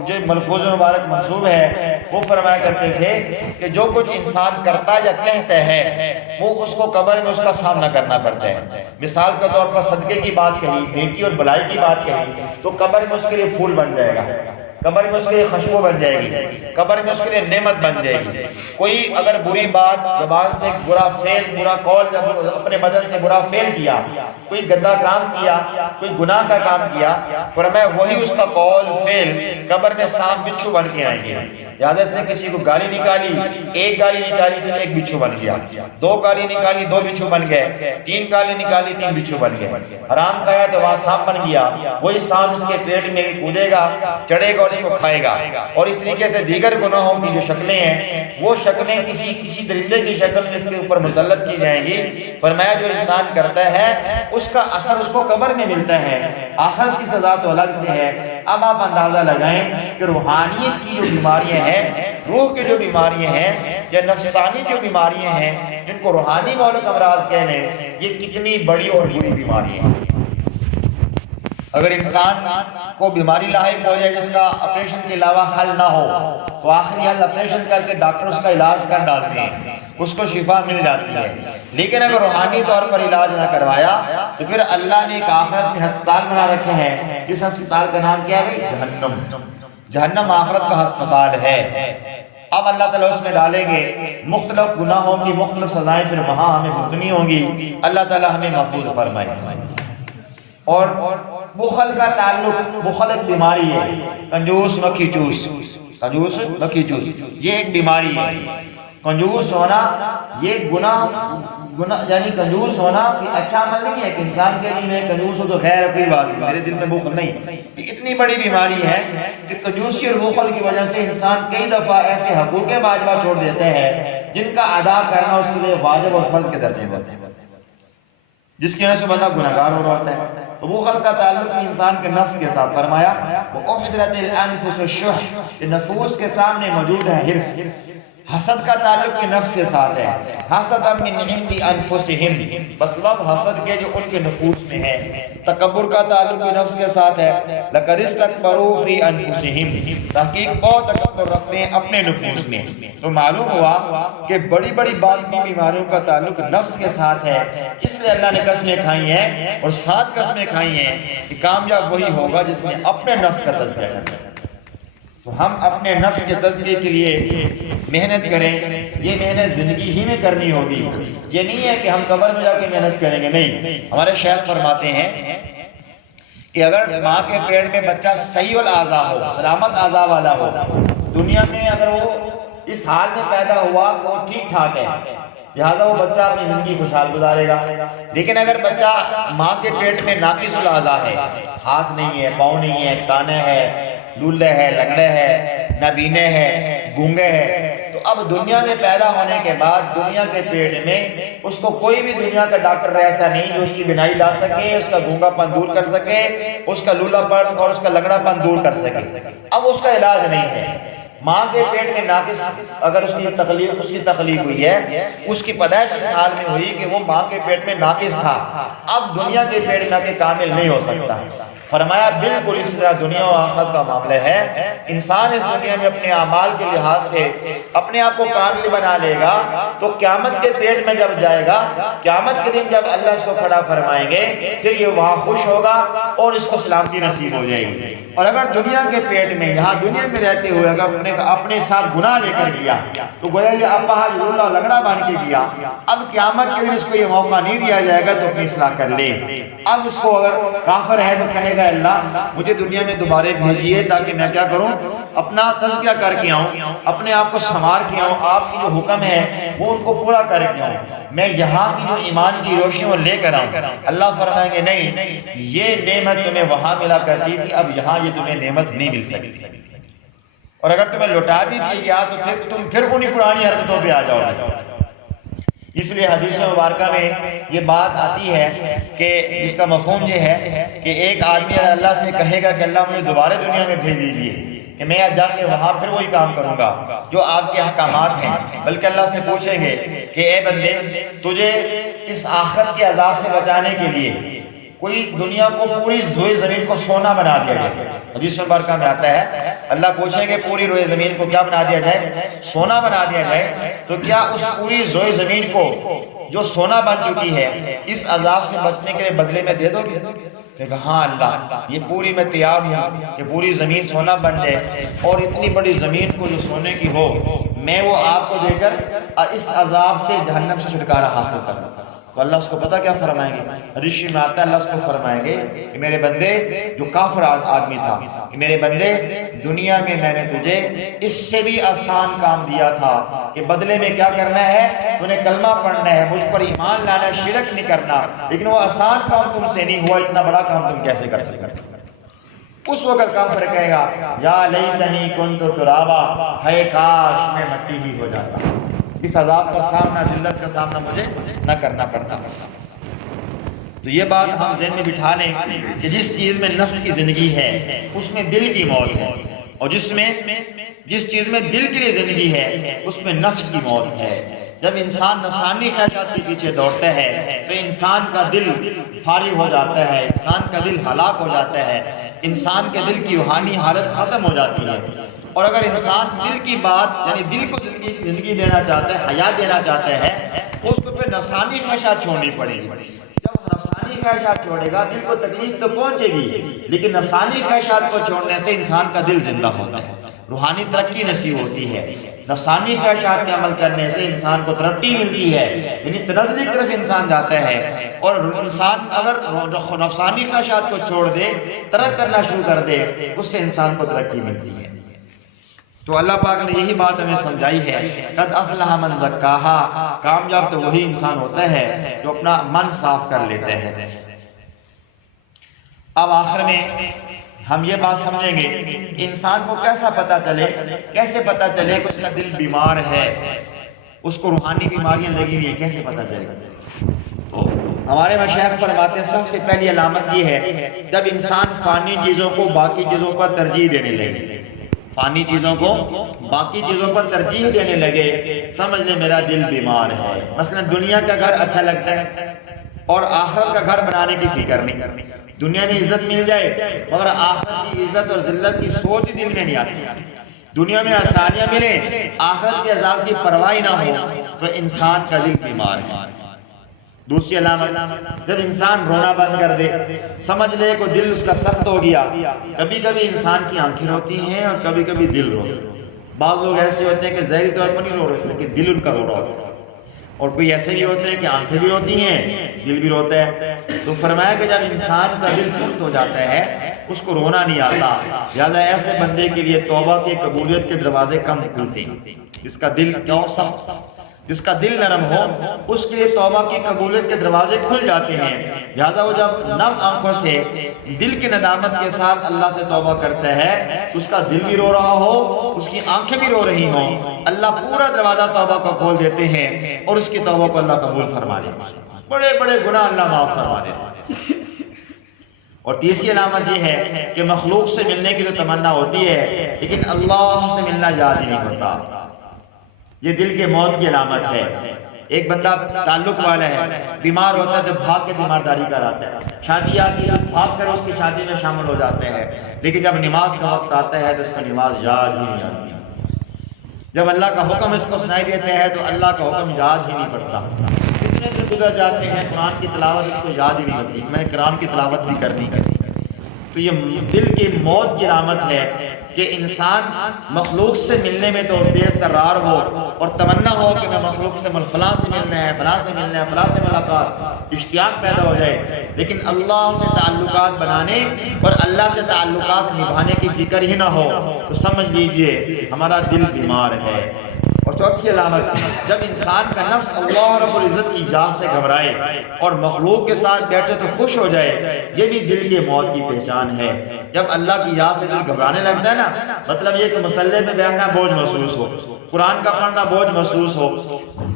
جو ملفوظ مبارک منسوب ہے، وہ فرمایا کرتے تھے کہ جو کچھ انسان کرتا یا کہتا ہے وہ اس کو قبر میں اس کا سامنا کرنا پڑتا ہے۔ مثال کے طور پر صدقے کی بات کہی، نیکی اور بھلائی کی بات کہی تو قبر میں اس کے لیے پھول بن جائے گا، قبر میں اس کے لیے خوشبو بن جائے گی، قبر میں اس کے لیے نعمت بن جائے گی۔ کوئی اگر بری بات زبان سے برا فعل برا قول جب اپنے بدن سے برا فعل کیا، کوئی گندا کام کیا، کوئی گناہ کا کام کیا، فرمایا وہی اس کا قول فعل قبر میں سانپ بچھو بن کے آئیں گے۔ لہٰذا اس نے کسی کو گالی نکالی، ایک گالی نکالی تو ایک بچھو بن گیا، دو گالی نکالی دو بچھو بن گئے، تین گالی نکالی تین بچھو بن گئے، حرام کھایا تو وہاں سانپ بن گیا، وہی سانپ اس کے پیٹ میں کودے گا، چڑھے گا اور اس کو کھائے گا۔ اور اس طریقے سے دیگر گناہوں کی جو شکلیں ہیں وہ شکلیں کسی درندے کی شکل میں اس کے اوپر مسلط کی جائیں گی۔ فرمایا جو انسان کرتا ہے اس کا اثر اس کو قبر میں ملتا ہے، آخرت کی سزا تو الگ سے ہے۔ اب آپ اندازہ لگائیں کہ روحانیت کی جو بیماریاں ہیں، روح کی جو بیماریاں ہیں یا نفسانی جو بیماریاں ہیں جن کو روحانی مولک امراض کہنے، یہ کتنی بڑی اور بری بیماریاں ہیں۔ اگر انسان کو بیماری لاحق ہو جائے جس کا آپریشن کے علاوہ حل نہ ہو تو آخری حل آپریشن کر کے ڈاکٹر اس کا علاج کر ڈالتے ہیں، اس کو شفا مل جاتی ہے۔ لیکن اگر روحانی طور پر علاج نہ کروایا تو پھر اللہ نے ایک آخرت میں ہسپتال بنا رکھے ہیں، جس ہسپتال کا نام کیا ہے؟ جہنم۔ جہنم آخرت کا ہسپتال ہے۔ اب اللہ تعالیٰ اس میں ڈالیں گے، مختلف گناہوں کی مختلف سزائیں پھر وہاں ہمیں بھگتنی ہوں گی۔ اللہ تعالیٰ ہمیں محفوظ فرمائے۔ اور بخل کا تعلق، بخل ایک بیماری ہے، کنجوس مکھی چوس، کنجوس مکھی چوس، یہ ایک بیماری ہے۔ کنجوس ہونا یہ گناہ یعنی کنجوس ہونا اچھا عمل نہیں ہے کہ انسان کے لیے میں کنجوس ہوں تو خیر کوئی بات نہیں، میرے دل میں بخل نہیں۔ یہ اتنی بڑی بیماری ہے کہ کنجوسی اور بخل کی وجہ سے انسان کئی دفعہ ایسے حقوق واجبہ چھوڑ دیتے ہیں جن کا ادا کرنا اس کے لیے واجب اور فرض کے درجے میں ہوتے ہیں، جس کی وجہ سے بندہ گناہگار ہو رہا ہوتا ہے۔ تو بخل کا تعلق انسان کے نفس کے ساتھ، فرمایا وَأُحْضِرَتِ الْأَنفُسُ الشُّحَّ، نفوس کے سامنے موجود ہے حرص۔ حسد کا تعلق کے نفس کے ساتھ ہے، حسد من عند انفسہم، بس لب حسد کے جو ان کے نفوس میں ہے۔ تکبر کا تعلق کے نفس کے ساتھ ہے، لَقَدِ اسْتَكْبَرُوا فِي أَنفُسِهِمْ، تحقیق بہت تکبر رکھتے ہیں اپنے نفوس میں۔ تو معلوم ہوا کہ بڑی بڑی باطنی بیماریوں کا تعلق نفس کے ساتھ ہے، اس لیے اللہ نے قسمیں کھائی ہیں اور 7 قسمیں کھائی ہیں کہ کامیاب وہی ہوگا جس نے اپنے نفس کا تزکیہ کرنا۔ تو ہم اپنے نفس کے تزکیے کے لیے محنت کریں، یہ محنت زندگی ہی میں کرنی ہوگی۔ یہ نہیں ہے کہ ہم قبر میں جا کے محنت کریں گے، نہیں۔ ہمارے شیخ فرماتے ہیں کہ اگر ماں کے پیٹ میں بچہ صحیح الاعضاء ہو، سلامت اعضاء والا ہو، دنیا میں اگر وہ اس حال میں پیدا ہوا کہ وہ ٹھیک ٹھاک ہے، لہٰذا وہ بچہ اپنی زندگی خوشحال گزارے گا۔ لیکن اگر بچہ ماں کے پیٹ میں ناقص الاعضاء ہے، ہاتھ نہیں ہے، پاؤں نہیں ہے، کانے ہے، لولے ہے، لنگڑے ہے، نابینے ہے، گونگے ہے، تو اب دنیا میں پیدا ہونے کے بعد دنیا کے پیٹ میں اس کو کوئی بھی دنیا کا ڈاکٹر ایسا نہیں جو اس کی بینائی لا سکے، اس کا گونگا پن دور کر سکے، اس کا لولا پن اور اس کا لنگڑا پن دور کر سکے۔ اب اس کا علاج نہیں ہے۔ ماں کے پیٹ میں ناقص اگر اس کی تخلیق ہوئی ہے، اس کی پیدائش اس حال میں ہوئی کہ وہ ماں کے پیٹ میں ناقص تھا، اب دنیا کے پیٹ میں کامل نہیں ہو سکتا۔ فرمایا بالکل اس طرح دنیا و آخرت کا معاملہ ہے۔ انسان اس دنیا میں اپنے اعمال کے لحاظ سے اپنے آپ کو کامل بنا لے گا تو قیامت کے پیٹ میں جب جائے گا، قیامت کے دن جب اللہ اس کو کھڑا فرمائیں گے پھر یہ وہاں خوش ہوگا اور اس کو سلامتی نصیب ہو جائے گی۔ اور اگر دنیا کے پیٹ میں یہاں دنیا میں رہتے ہوئے اگر اپنے ساتھ گناہ لے کر گیا تو گویا یہ اپاہج لولا لنگڑا بن کے گیا، اب قیامت کے دن اس کو یہ موقع نہیں دیا جائے گا تو اپنی اصلاح کر لے۔ اب اس کو اگر کافر ہے تو کہے گا اللہ مجھے دنیا میں دوبارہ بھیجیے تاکہ میں کیا کروں، اپنا تزکیہ کر کے آؤں، اپنے آپ کو سنوار کے آؤں، آپ کی جو حکم ہے وہ ان کو پورا کر کے آؤں، میں یہاں کی جو ایمان کی روشنی وہ لے کر آؤں۔ اللہ فرمائیں گے نہیں، یہ نعمت تمہیں وہاں ملا کرتی تھی، اب یہاں یہ تمہیں نعمت نہیں مل سکتی، اور اگر تمہیں لوٹا بھی دی گیا تو تم پھر انہی پرانی حرکتوں پہ آ جاؤ گے۔ اس لیے حدیث مبارکہ میں یہ بات آتی ہے کہ جس کا مفہوم یہ ہے کہ ایک آدمی اگر اللہ سے کہے گا کہ اللہ مجھے دوبارہ دنیا میں بھیج دیجیے کہ میں جا کے وہاں پھر وہی کام کروں گا جو آپ کے احکامات ہیں، بلکہ اللہ سے پوچھیں گے کہ اے بندے تجھے اس آخرت کے عذاب سے بچانے کے لیے کوئی دنیا کو پوری روئے زمین کو سونا بنا دیا جائے۔ حدیث مبارکہ میں آتا ہے اللہ پوچھیں گے پوری روئے زمین کو کیا بنا دیا جائے؟ سونا بنا دیا جائے، تو کیا اس پوری روئے زمین کو جو سونا بن چکی ہے اس عذاب سے بچنے کے لیے بدلے میں دے دو گے؟ کہ ہاں اللہ یہ پوری میں تیار ہوں کہ پوری زمین سونا بن جائے، اور اتنی بڑی زمین کو جو سونے کی ہو میں وہ آپ کو دے کر اس عذاب سے جہنم سے چھٹکارا حاصل کر سکتا۔ تو اللہ اس کو پتہ کیا فرمائیں گے؟ حدیث میں آتا ہے اللہ اس کو فرمائیں گے کہ میرے بندے، جو کافر آدمی تھا، کہ میرے بندے دنیا میں میں نے تجھے اس سے بھی آسان کام دیا تھا کہ بدلے میں کیا کرنا ہے، تو نے کلمہ پڑھنا ہے، مجھ پر ایمان لانا ہے، شرک نہیں کرنا، لیکن وہ آسان کام تم سے نہیں ہوا، اتنا بڑا کام تم کیسے کر سکتے؟ اس وقت کافر کہے گا یا لیتنی کنت ترابا، ہے کاش میں مٹی ہی ہو جاتا، اس عذاب کا سامنا، ذلت کا سامنا مجھے نہ کرنا پڑتا۔ تو یہ بات ہم ذہن میں بٹھا لیں کہ جس چیز میں نفس کی زندگی ہے اس میں دل کی موت ہے، اور جس چیز میں دل کے لیے زندگی ہے اس میں نفس کی موت ہے۔ جب انسان نفسانی خواہشات کے پیچھے دوڑتا ہے تو انسان کا دل فارغ ہو جاتا ہے، انسان کا دل ہلاک ہو جاتا ہے، انسان کے دل کی روحانی حالت ختم ہو جاتی ہے۔ اور اگر انسان دل کی بات یعنی دل کو زندگی دینا چاہتا ہے، حیات دینا چاہتا ہے، اس کو پھر نفسانی خواہشات چھوڑنی پڑے گی۔ جب نفسانی خواہشات چھوڑے گا دل کو تکلیف تو پہنچے گی، لیکن نفسانی خواہشات کو چھوڑنے سے انسان کا دل زندہ ہوتا ہے، روحانی ترقی نصیب ہوتی ہے۔ نفسانی خواہشات پہ عمل کرنے سے انسان کو ترقی ملتی ہے، یعنی تنزلی کی طرف انسان جاتا ہے، اور انسان اگر نفسانی خواہشات کو چھوڑ دے، ترک کرنا شروع کر دے، اس سے انسان کو ترقی ملتی ہے۔ تو اللہ پاک نے یہی بات ہمیں سمجھائی ہے، قد افلح من زکاہا، کامیاب تو وہی انسان ہوتا ہے جو اپنا من صاف کر لیتے ہیں۔ اب آخر میں ہم یہ بات سمجھیں گے کہ انسان کو کیسے پتہ چلے کہ اس کا دل بیمار ہے، اس کو روحانی بیماریاں لگی ہوئی ہیں، کیسے پتہ چلے گا؟ تو ہمارے مشائخ فرماتے ہیں سب سے پہلی علامت یہ ہے جب انسان فانی چیزوں کو باقی چیزوں پر ترجیح دینے لگے، فانی چیزوں کو باقی چیزوں پر ترجیح دینے لگے، سمجھ لے میرا دل بیمار ہے۔ مثلا دنیا کا گھر اچھا لگتا ہے اور آخرت کا گھر بنانے کی فکر نہیں کرنی، دنیا میں عزت مل جائے مگر آخرت کی عزت اور ذلت کی سوچ ہی دل میں نہیں آتی، دنیا میں آسانیاں ملیں آخرت کے عذاب کی پرواہ نہ ہو تو انسان کا دل بیمار ہے۔ دوسری علامت جب انسان رونا بند کر دے، سمجھ لے کہ دل اس کا سخت ہو گیا۔ کبھی کبھی انسان کی آنکھیں روتی ہیں اور کبھی کبھی دل روتا ہے۔ بعض لوگ ایسے ہوتے ہیں کہ ظاہری طور پر نہیں رو رہے لیکن دل ان کا رو رہا ہوتا ہے، اور کوئی ایسے بھی ہوتے ہیں کہ آنکھیں بھی روتی ہیں دل بھی روتا ہے۔ تو فرمایا کہ جب انسان کا دل سخت ہو جاتا ہے اس کو رونا نہیں آتا، لہٰذا ایسے بندے کے لیے توبہ کی قبولیت کے دروازے کم کھلتے ہیں۔ جس کا دل کیوں سخت، جس کا دل نرم ہو اس کے لیے توبہ کی قبولیت کے دروازے کھل جاتے ہیں، لہٰذا وہ جب نم آنکھوں سے دل کی ندامت کے ساتھ اللہ سے توبہ کرتا ہے، اس کا دل بھی رو رہا ہو، اس کی آنکھیں بھی رو رہی ہوں، اللہ پورا دروازہ توبہ کو کھول دیتے ہیں اور اس کی توبہ کو اللہ قبول فرما لیتے ہیں، بڑے بڑے گناہ اللہ معاف فرما دیتے ہیں۔ اور تیسری علامت یہ ہے کہ مخلوق سے ملنے کی تو تمنا ہوتی ہے لیکن اللہ سے ملنا یاد ہی نہیں ہوتا، یہ دل کے موت کی علامت ہے۔ ایک بندہ تعلق والا ہے، بیمار ہوتا ہے تو بھاگ کے تیمارداری کراتا ہے، شادی آتی ہے تو بھاگ کر اس کی شادی میں شامل ہو جاتے ہیں، لیکن جب نماز کا وقت آتا ہے تو اس کو نماز یاد ہی نہیں آتی، جب اللہ کا حکم اس کو سنائی دیتے ہیں تو اللہ کا حکم یاد ہی نہیں پڑتا، کتنے دن گزر جاتے ہیں قرآن کی تلاوت اس کو یاد ہی نہیں ہوتی، میں قرآن کی تلاوت بھی کرنی ہے۔ تو یہ دل کی موت کی علامت ہے کہ انسان مخلوق سے ملنے میں تو تیز ترار ہو اور تمنا ہو کہ میں مخلوق سے فلاں سے ملنا ہے، فلاں سے ملنا ہے، فلاں سے ملاقات، اشتیاق پیدا ہو جائے، لیکن اللہ سے تعلقات بنانے اور اللہ سے تعلقات نبھانے کی فکر ہی نہ ہو تو سمجھ لیجئے ہمارا دل بیمار ہے۔ اور چوتھی علامت جب انسان کا نفس اللہ رب العزت کی یاد سے گھبرائے اور مخلوق کے ساتھ بیٹھے تو خوش ہو جائے، یہ بھی دل کی موت کی پہچان ہے۔ جب اللہ کی یاد سے دل گھبرانے لگتا ہے نا، مطلب یہ کہ مصلی پہ بیٹھنا بوجھ محسوس ہو، قرآن کا پڑھنا بوجھ محسوس ہو،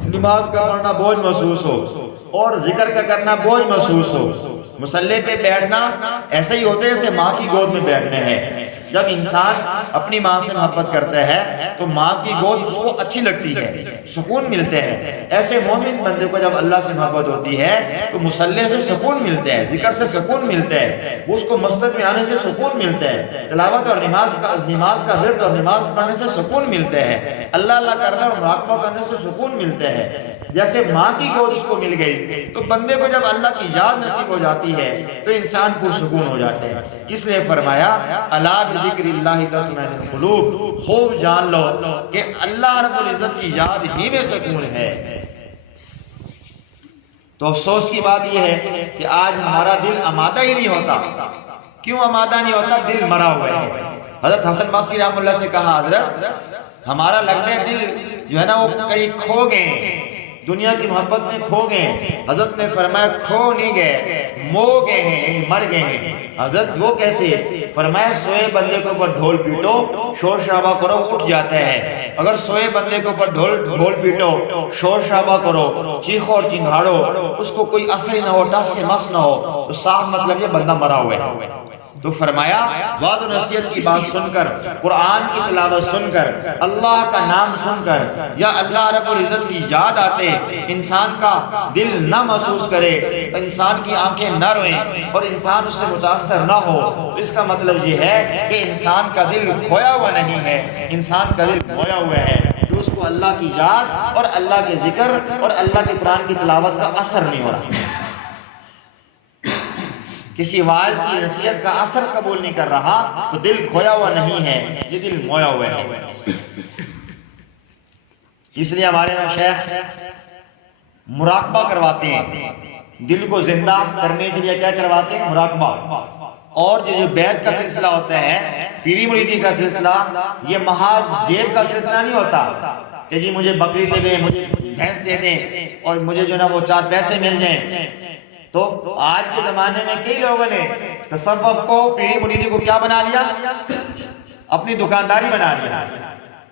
نماز کا پڑھنا بوجھ محسوس ہو اور ذکر کا کرنا بوجھ محسوس ہو، مصلی پہ بیٹھنا ایسے ہی ہوتے ہیں جیسے ماں کی گود میں بیٹھنے ہیں، جب انسان اپنی ماں سے محبت کرتا ہے تو ماں کی گود اس کو اچھی لگتی ہے، سکون ملتے ہیں۔ ایسے مومن بندے کو جب اللہ سے محبت ہوتی ہے تو مصلی سے سکون ملتا ہے، ذکر سے سکون ملتا ہے، وہ اس کو مسجد میں آنے سے سکون ملتا ہے، تلاوت اور نماز کا ورد اور نماز پڑھنے سے سکون ملتا ہے، اللہ کرنے اور مراقبہ کرنے سے سکون ملتا ہے۔ جیسے ماں کی گود اس کو مل گئی تو بندے کو جب اللہ کی یاد نصیب ہو جاتی ہے تو انسان پرسکون ہو جاتا ہے۔ اس لیے فرمایا الا بذکر اللہ تطمئن القلوب، خوب جان لو کہ اللہ رب العزت کی یاد ہی میں سکون ہے۔ تو افسوس کی بات یہ ہے کہ آج ہمارا دل آمادہ ہی نہیں ہوتا۔ کیوں آمادہ نہیں ہوتا؟ دل مرا ہوا ہے۔ حضرت حسن بصری رحمہ اللہ سے کہا حضرت ہمارا لگتا ہے دل جو ہے نا وہ کہیں کھو گئے، دنیا کی محبت میں کھو گئے۔ حضرت نے فرمایا کھو نہیں گئے، مو گئے ہیں، مر گئے ہیں۔ حضرت وہ کیسے؟ فرمایا سوئے بندے کے اوپر ڈھول پیٹو، شور شرابہ کرو، اٹھ جاتا ہے۔ اگر سوئے بندے کے اوپر ڈھول پیٹو، شور شرابہ کرو، چیخو اور چنگھاڑو، اس کو کوئی اثر ہی نہ ہو، ٹس سے مس نہ ہو، تو صاف مطلب یہ بندہ مرا ہوا ہے۔ تو فرمایا وعظ و نصیحت کی بات سن کر، قرآن کی تلاوت سن کر، اللہ کا نام سن کر یا اللہ رب العزت کی یاد آتے انسان کا دل نہ محسوس کرے، انسان کی آنکھیں نہ روئیں اور انسان اس سے متاثر نہ ہو، تو اس کا مطلب یہ ہے کہ انسان کا دل کھویا ہوا نہیں ہے، انسان کا دل کھویا ہوا ہے کہ اس کو اللہ کی یاد اور اللہ کے ذکر اور اللہ کے قرآن کی تلاوت کا اثر نہیں ہو رہا، کسی واعظ کی نصیحت کا اثر قبول نہیں کر رہا، تو دل کھویا ہوا نہیں ہے، یہ دل مویا ہوا ہے۔ اس لیے ہمارے مشائخ مراقبہ کرواتے ہیں، دل کو زندہ کرنے کے لیے کیا کرواتے ہیں؟ مراقبہ۔ اور یہ جو بیعت کا سلسلہ ہوتا ہے، پیری مریدی کا سلسلہ، یہ محض جیب کا سلسلہ نہیں ہوتا کہ جی مجھے بکری دے دیں، مجھے بھینس دے دیں اور مجھے جو نا وہ 4 پیسے مل جائیں۔ تو آج کے زمانے میں کئی لوگوں نے تصوف کو، پیری مریدی کو کیا بنا لیا؟ اپنی دکانداری بنا لیا۔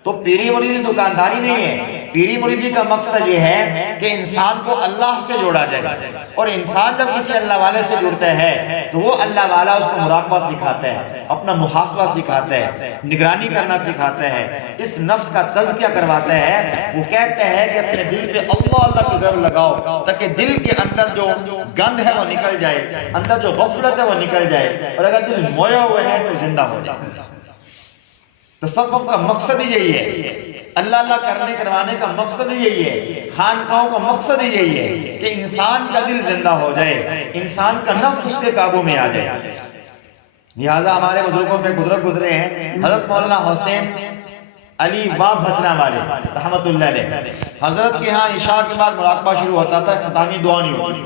تو پیری مریدی دکانداری نہیں ہے، پیری مریدی کا مقصد یہ ہے کہ انسان کو اللہ سے جوڑا جائے، اور انسان جب کسی اللہ والے سے جڑتا ہے تو وہ اللہ والا اس کو مراقبہ سکھاتا ہے، اپنا محاسبہ سکھاتا ہے، نگرانی کرنا سکھاتا ہے، اس نفس کا تزکیہ کرواتا ہے۔ وہ کہتا ہے کہ اپنے دل پہ اللہ کی ضرور لگاؤ تاکہ دل کے اندر جو گند ہے وہ نکل جائے، اندر جو غفلت ہے وہ نکل جائے، اور اگر دل مویا ہوا ہے تو زندہ ہو جائے۔ تصوف کا مقصد ہی یہی ہے، اللہ کروانے کا مقصد ہی یہی ہے، خانقاہوں کا مقصد ہی یہی ہے کہ انسان کا دل زندہ ہو جائے، انسان کا نفس اس کے قابو میں آ جائے۔ لہٰذا ہمارے بزرگوں پہ گزرے ہیں حضرت مولانا حسین علی باب بھچنا والے رحمت اللہ علیہ، حضرت کے ہاں عشاء کے بعد مراقبہ شروع ہوتا تھا، اختتامی دعا نہیں ہوتی۔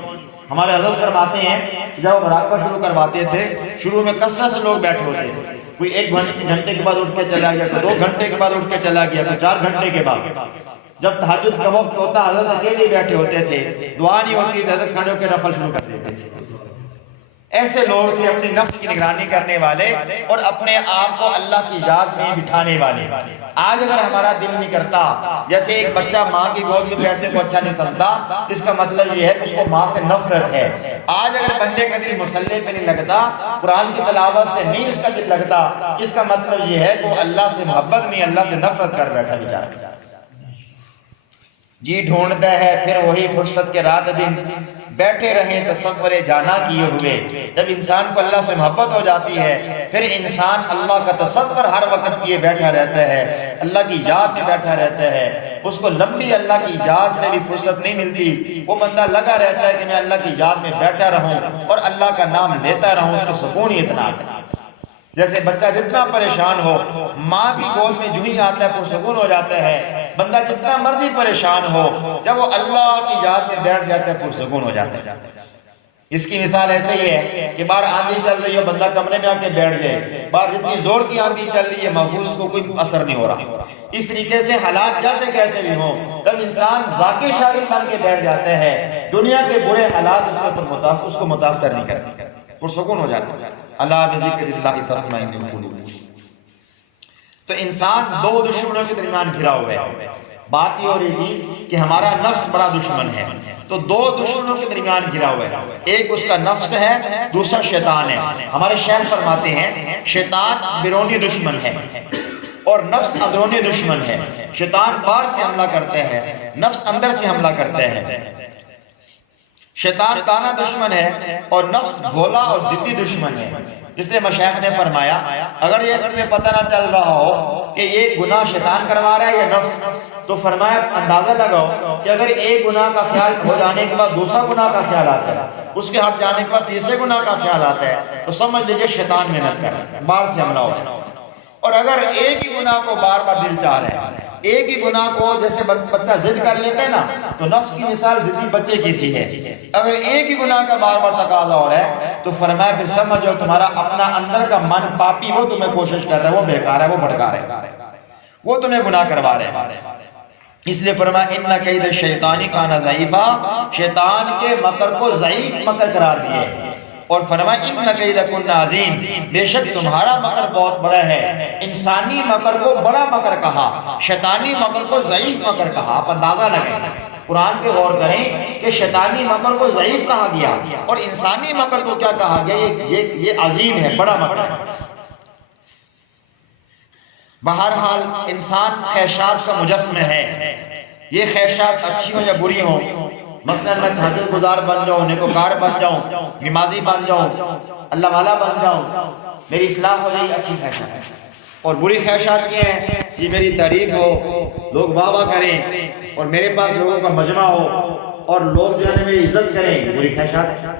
ہمارے حضرت فرماتے ہیں جب وہ مراقبہ شروع کرواتے تھے، شروع میں کثرت سے لوگ بیٹھے ہوتے تھے، کوئی 1 گھنٹے کے بعد اٹھ کے چلا گیا، کوئی 2 گھنٹے کے بعد اٹھ کے چلا گیا، کوئی 4 گھنٹے کے بعد۔ جب تہجد کا وقت ہوتا حضرت اکیلے بیٹھے ہوتے تھے، دعا نہیں ہوتی تھی، حضرت کھڑے ہو کے نفل شروع کر دیتے تھے۔ ایسے لوگ تھے اپنی نفس کی نگرانی کرنے والے اور اپنے آپ کو اللہ کی یاد میں بٹھانے والے۔ آج اگر ہمارا دل نہیں کرتا، جیسے ایک بچہ ماں کی گود میں بیٹھنے کو اچھا نہیں سمجھتا، اس کا مطلب یہ ہے کہ اس کو ماں سے نفرت ہے۔ آج اگر بندے کا دل مصلی پہ نہیں لگتا، قرآن کی تلاوت سے نہیں اس کا دل لگتا، اس کا مطلب یہ ہے کہ وہ اللہ سے محبت نہیں، اللہ سے نفرت کر بیٹھا بیچارہ۔ جی ڈھونڈتا ہے پھر وہی فرصت کے رات دن، بیٹھے رہیں تصور جانا کیے ہوئے۔ جب انسان کو اللہ سے محبت ہو جاتی ہے پھر انسان اللہ کا تصور ہر وقت کیے بیٹھا رہتا ہے، اللہ کی یاد میں بیٹھا رہتا ہے، اس کو لمبی اللہ کی یاد سے بھی فرصت نہیں ملتی، وہ بندہ لگا رہتا ہے کہ میں اللہ کی یاد میں بیٹھا رہوں اور اللہ کا نام لیتا رہوں، اس کو سکون ہی اتنا آتا ہے۔ جیسے بچہ جتنا پریشان ہو، ماں کی گود میں جو ہی آتا ہے پرسکون ہو جاتا ہے، بندہ جتنا مرضی پریشان ہو، جب وہ اللہ کی یاد میں بیٹھ جاتا ہے پرسکون ہو جاتا ہے۔ اس کی مثال ایسے ہی ہے کہ باہر آندھی چل رہی ہو، بندہ کمرے میں آ کے بیٹھ جائے، باہر جتنی زور کی آندھی چل رہی ہے محفوظ، اس کو کوئی اثر نہیں ہو رہا۔ اس طریقے سے حالات جیسے کیسے بھی ہوں، جب انسان ذاکر شاکر بن کے بیٹھ جاتا ہے، دنیا کے برے حالات اس کو متاثر نہیں کرتے، پرسکون ہو جاتا ہے۔ اللہ بذکر اللہ تطمئن القلوب۔ تو انسان 2 دشمنوں کے درمیان گھرا ہوا ہے۔ بات یہ ہو رہی تھی کہ ہمارا نفس بڑا دشمن ہے، تو دو دشمنوں کے درمیان گرا ہوا ہے، ایک اس کا نفس ہے، دوسرا شیطان ہے۔ ہمارے شیخ فرماتے ہیں شیطان بیرونی دشمن ہے اور نفس اندرونی دشمن ہے۔ شیطان باہر سے حملہ کرتے ہیں، نفس اندر سے حملہ کرتے ہیں۔ شیطان تانا دشمن ہے اور نفس بھولا اور ضدی دشمن ہے۔ اس لیے مشائخ نے فرمایا اگر یہ تمہیں پتہ نہ چل رہا ہو کہ یہ گناہ شیطان کروا رہا ہے یا نفس، تو فرمایا اندازہ لگاؤ کہ اگر ایک گناہ کا خیال ہو جانے کے بعد دوسرا گناہ کا خیال آتا ہے، اس کے ہٹ جانے کے بعد تیسرے گناہ کا خیال آتا ہے، تو سمجھ لیجئے شیطان محنت کر رہا ہے، باہر سے حملہ ہو رہا ہے۔ اور اگر ایک ہی گناہ کو بار بار دل چاہ رہے ہیں، ایک ہی گناہ کو جیسے بچہ ضد کر لیتا ہے نا، تو نفس کی مثال ضدی بچے کی سی ہے۔ اگر ایک ہی گناہ کا بار بار تقاضا ہو رہا ہے تو فرمایا پھر سمجھو تمہارا اپنا اندر کا من پاپی وہ تمہیں کوشش کر رہا ہے، وہ بیکار ہے، وہ بھٹکا رہا ہے، وہ تمہیں گناہ کروا رہے ہیں۔ اس لیے فرمایا اِنَّ کَیْدَ الشَّیْطَانِ کَانَ ضَعِیفًا، شیطان کے مکر کو ضعیف مکر قرار دیے، اور فرمایا اِنَّ کَیْدَکُنَّ عَظِیم، بے شک تمہارا مکر بہت بڑا ہے۔ انسانی مکر کو بڑا مکر کہا، شیطانی مکر کو ضعیف مکر کہا۔ آپ اندازہ لگیں، قرآن پہ غور کریں کہ شیطانی مکر کو ضعیف کہا گیا اور انسانی مکر کو کیا کہا گیا؟ یہ عظیم ہے، بڑا مکر ہے۔ بہرحال انسان خواہشات کا مجسمہ ہے، یہ خواہشات اچھی ہوں یا بری ہوں۔ مثلا میں تہجد گزار بن جاؤں، نیکوکار بن جاؤں، نمازی بن جاؤں، اللہ والا بن جاؤں، میری اصلاح ہو جائے، اچھی خواہشات ہے۔ اور بری خواہشات کیا ہیں؟ یہ میری تعریف ہو، لوگ واہ واہ کریں اور میرے پاس لوگوں کا مجمع ہو اور لوگ جو ہے میری عزت کریں، بری خواہشات ہے۔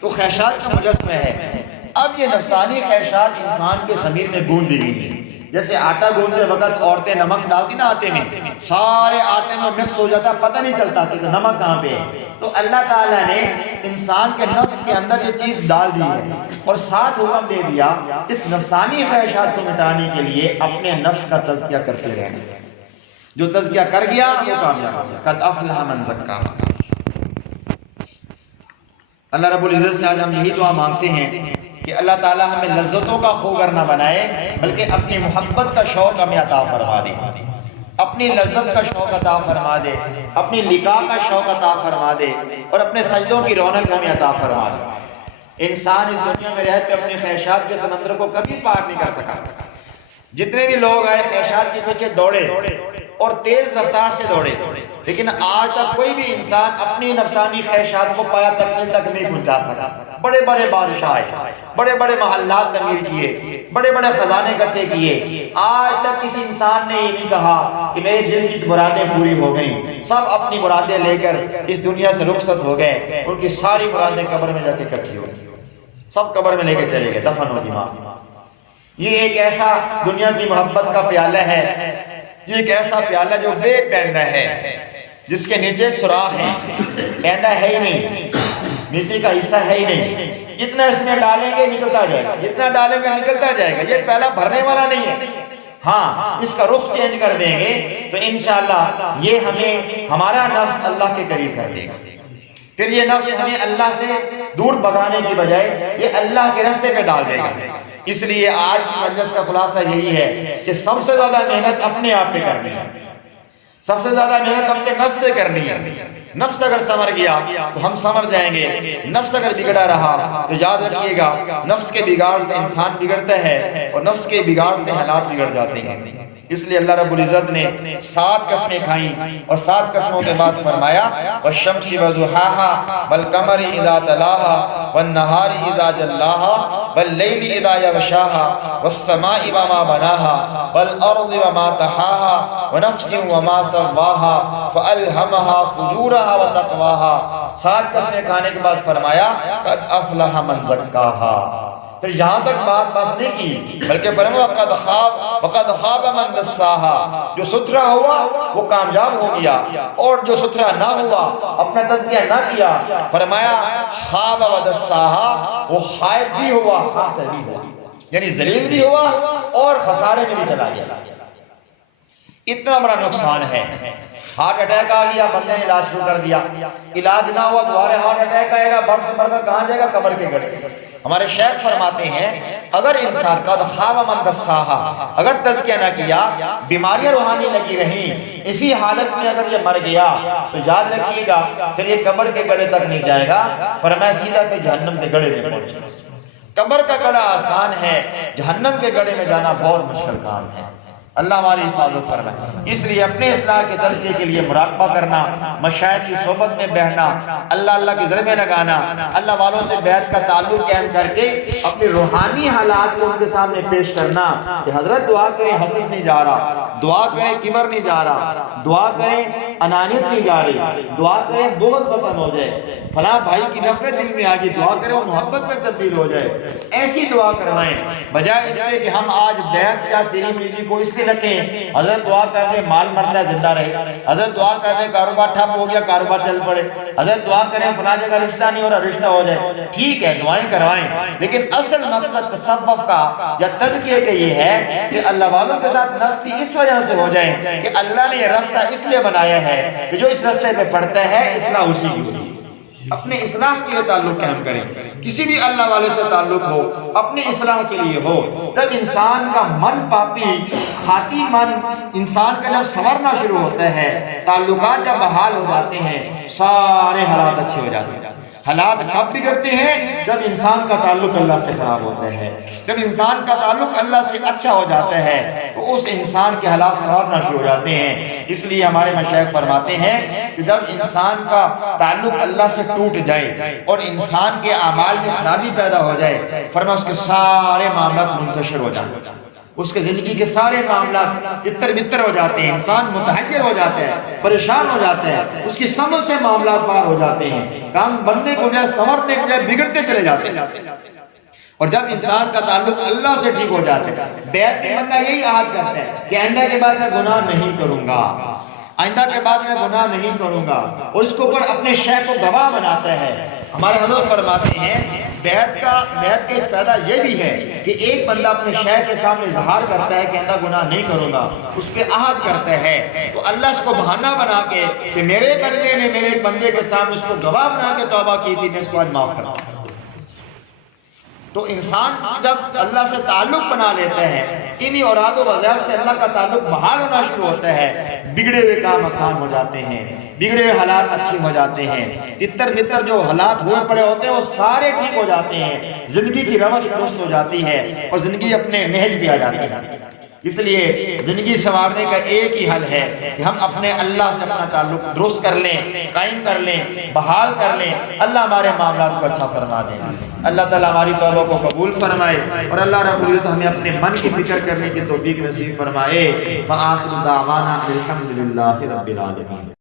تو خواہشات کا مجسمہ ہے۔ اب یہ نفسانی خواہشات انسان کے ضمیر میں گون دی گئی ہیں۔ جیسے آٹا گوندتے وقت عورتیں نمک ڈالتی نا آٹے میں، سارے آٹے میں مکس ہو جاتا، پتہ نہیں چلتا کہ نمک کہاں پہ ہے۔ تو اللہ تعالیٰ نے انسان کے نفس کے اندر یہ چیز ڈال دی ہے اور ساتھ حکم دے دیا اس نفسانی خواہشات کو مٹانے کے لیے اپنے نفس کا تزکیہ کرتے رہنا۔ جو تزکیہ کر گیا وہ کامیاب ہو گیا۔ قد افلح من زکاہا۔ اللہ رب العزت سے آج ہم یہی دعا مانگتے ہیں کہ اللہ تعالیٰ ہمیں لذتوں کا خوگر نہ بنائے، بلکہ اپنی محبت کا شوق ہمیں عطا فرما دے، اپنی لذت کا شوق عطا فرما دے، اپنی لقاء کا شوق عطا فرما دے، اور اپنے سجدوں کی رونق ہمیں عطا فرما دے۔ انسان اس دنیا میں رہتے اپنی خواہشات کے سمندر کو کبھی پار نہیں کر سکا۔ جتنے بھی لوگ آئے خواہشات کے پیچھے دوڑے اور تیز رفتار سے دوڑے، لیکن آج تک کوئی بھی انسان اپنی نفسانی خواہشات کو پایا تک نہیں پہنچا سکا۔ بڑے بڑے بادشاہ آئے، بڑے بڑے محلات تعمیر کیے، بڑے بڑے خزانے اکٹھے کیے، آج تک کسی انسان نے یہ نہیں کہا کہ میرے دل کی مرادیں پوری ہو گئیں۔ سب اپنی مرادیں لے کر اس دنیا سے رخصت ہو گئے، ان کی ساری مرادیں قبر میں جا کے اکٹھی ہو گئی، سب قبر میں لے کے چلے گئے، دفن ہو گئی۔ یہ ایک ایسا دنیا کی محبت کا پیالہ ہے، یہ ایک ایسا پیالہ جو بے پیندہ ہے، جس کے نیچے سوراخ ہے، پیندہ ہے ہی نہیں، نیچے کا حصہ ہے ہی نہیں۔ جتنا اس میں ڈالیں گے نکلتا جائے گا، جتنا ڈالیں گے نکلتا جائے گا، یہ پہلا بھرنے والا نہیں ہے۔ ہاں، اس کا رخ چینج کر دیں گے تو انشاءاللہ یہ ہمیں ہمارا نفس اللہ کے قریب کر دے گا۔ پھر یہ نفس ہمیں اللہ سے دور بھگانے کی بجائے یہ اللہ کے راستے پہ ڈال دے گا۔ اس لیے آج کی مجلس کا خلاصہ یہی ہے کہ سب سے زیادہ محنت اپنے آپ پہ کرنی ہے، سب سے زیادہ محنت اپنے نفس سے کرنی ہے۔ نفس اگر سمر گیا تو ہم سمر جائیں گے، نفس اگر بگڑا رہا تو یاد رکھیے گا نفس کے بگاڑ سے انسان بگڑتا ہے اور نفس کے بگاڑ سے حالات بگڑ جاتے ہیں۔ اس لیے اللہ رب العزت نے 7 قسمیں کھائیں اور 7 قسموں کے بعد فرمایا والشمس وضحاها والقمر اذا تلاها والنهار اذا جلاها واللیل اذا یغشاها والسماء وما بناها والارض وما طحاها ونفس وما سواها فالہمها فجورها وتقواها۔ 7 قسمیں کھانے کے بعد فرمایا قد افلح من زکاها۔ پھر یہاں تک بات بس نہیں کی، بلکہ فرمایا وقد خاب من دساها، جو ستھرا ہوا وہ کامیاب ہو گیا، اور جو ستھرا نہ ہوا اپنا تزکیہ نہ کیا، فرمایا خاب و دساها، وہ خائب بھی ہوا خاسر بھی ہوا، یعنی ذلیل بھی ہوا اور خسارے میں بھی چلا گیا۔ اتنا بڑا نقصان ہے۔ ہارٹ اٹیک آ گیا، بندے نے علاج شروع کر دیا، علاج نہ ہوا دوبارہ ہارٹ اٹیک آئے گا، بڑھ سے بڑھ کر کہاں جائے گا؟ قبر کے گڑھ۔ ہمارے شیخ فرماتے ہیں اگر انسان کا خواب من دساہا، اگر تزکیہ نہ کیا، بیماریاں روحانی لگی رہیں، اسی حالت میں اگر یہ مر گیا تو یاد رکھیے گا پھر یہ قبر کے گڑھے تک نہیں جائے گا، فرمایا سیدھا سے جہنم کے گڑھے میں پہنچے گا۔ قبر کا گڑھا آسان ہے، جہنم کے گڑھے میں جانا بہت مشکل کام ہے۔ اللہ ہماری حفاظت فرمائے۔ اس لیے اپنے اصلاح کے تزکیے کے لیے مراقبہ کرنا، مشائخ کی صحبت میں بیٹھنا، اللہ کی ذرے میں لگانا، اللہ والوں سے بیعت کا تعلق قائم کر کے اپنے روحانی حالات کو ان کے سامنے پیش کرنا کہ حضرت دعا کریں حسد نہیں جا رہا، دعا کریں کبر نہیں جا رہا، دعا کریں انانیت نہیں جا رہی، دعا کریں بغض ختم ہو جائے، فلاں بھائی کی نفرت دل میں آگی، دعا کریں وہ محبت میں تبدیل ہو جائے۔ ایسی دعا کروائیں بجائے اس لیے کہ ہم آج بیعت یا تیری مریدی کو اس لیے رکھیں حضرت دعا کر دیں مال مرتا زندہ رہے، حضرت دعا کر دیں کاروبار ٹھپ ہو گیا کاروبار چل پڑے، حضرت دعا کریں فلاں جگہ رشتہ نہیں ہو رہا رشتہ ہو جائے۔ ٹھیک ہے دعائیں کروائیں، لیکن اصل مقصد تصوف کا یا تزکیے کا یہ ہے کہ اللہ والوں کے ساتھ نستی اس وجہ سے ہو جائیں کہ اللہ نے یہ راستہ اس لیے بنایا ہے کہ جو اس راستے پہ پڑھتا ہے اصلاح اسی کی ہوتی ہے۔ اپنے اصلاح کے لیے تعلق قائم کریں، کسی بھی اللہ والے سے تعلق ہو اپنی اصلاح کے لیے ہو۔ جب انسان کا من پاپی خاطی من انسان کا جب سنورنا شروع ہوتا ہے، تعلقات جب بحال ہو جاتے ہیں، سارے حالات اچھے ہو جاتے ہیں۔ حالات کب بگڑتے ہیں؟ جب انسان کا تعلق اللہ سے خراب ہوتا ہے۔ جب انسان کا تعلق اللہ سے اچھا ہو جاتا ہے تو اس انسان کے حالات سنورنا شروع ہو جاتے ہیں۔ اس لیے ہمارے مشائخ فرماتے ہیں کہ جب انسان کا تعلق اللہ سے ٹوٹ جائے اور انسان کے اعمال میں خرابی پیدا ہو جائے، فرمایا اس کے سارے معاملات منتشر ہو جاتے ہیں، اس کے زندگی کے سارے معاملات تتر بتر ہو جاتے ہیں، انسان متحیر ہو جاتا ہے، پریشان ہو جاتا ہے، اس کی سمجھ سے معاملات پار ہو جاتے ہیں، کام بننے کو جائے سنورنے کو جائے بگڑتے چلے جاتے ہیں۔ اور جب انسان کا تعلق اللہ سے ٹھیک ہو جاتا ہے، بیعت میں بندہ یہی عہد کرتا ہے کہ آئندہ کے بعد میں گناہ نہیں کروں گا، آئندہ کے بعد میں گناہ نہیں کروں گا، اور اس کو پر اپنے شیخ کو گواہ بناتا ہے۔ ہمارے حضرت فرماتے ہیں بیعت کا ایک فائدہ یہ بھی ہے کہ ایک بندہ اپنے شیخ کے سامنے اظہار کرتا ہے کہ آئندہ گناہ نہیں کروں گا، اس پہ عہد کرتا ہے، تو اللہ اس کو بہانہ بنا کے کہ میرے بندے نے میرے ایک بندے کے سامنے اس کو گواہ بنا کے توبہ کی تھی، میں اس کو آج معاف کرتا ہوں۔ تو انسان جب اللہ سے تعلق بنا لیتا ہے، انہی اوراد و وظائف سے اللہ کا تعلق بحال ہونا شروع ہوتا ہے، بگڑے ہوئے کام آسان ہو جاتے ہیں، بگڑے ہوئے حالات اچھے ہو جاتے ہیں، تتر بتر جو حالات ہوئے پڑے ہوتے ہیں وہ سارے ٹھیک ہو جاتے ہیں، زندگی کی روش درست ہو جاتی ہے اور زندگی اپنے نہج پہ آ جاتی ہے۔ اس لیے زندگی سنوارنے کا ایک ہی حل ہے کہ ہم اپنے اللہ سے اپنا تعلق درست کر لیں، قائم کر لیں، بحال کر لیں، اللہ ہمارے معاملات کو اچھا فرما دیں۔ اللہ تعالیٰ ہماری توبہ کو قبول فرمائے اور اللہ رب العزت ہمیں اپنے من کی فکر کرنے کی توفیق نصیب فرمائے۔ وآخر دعوانا الحمدللہ رب العالمین۔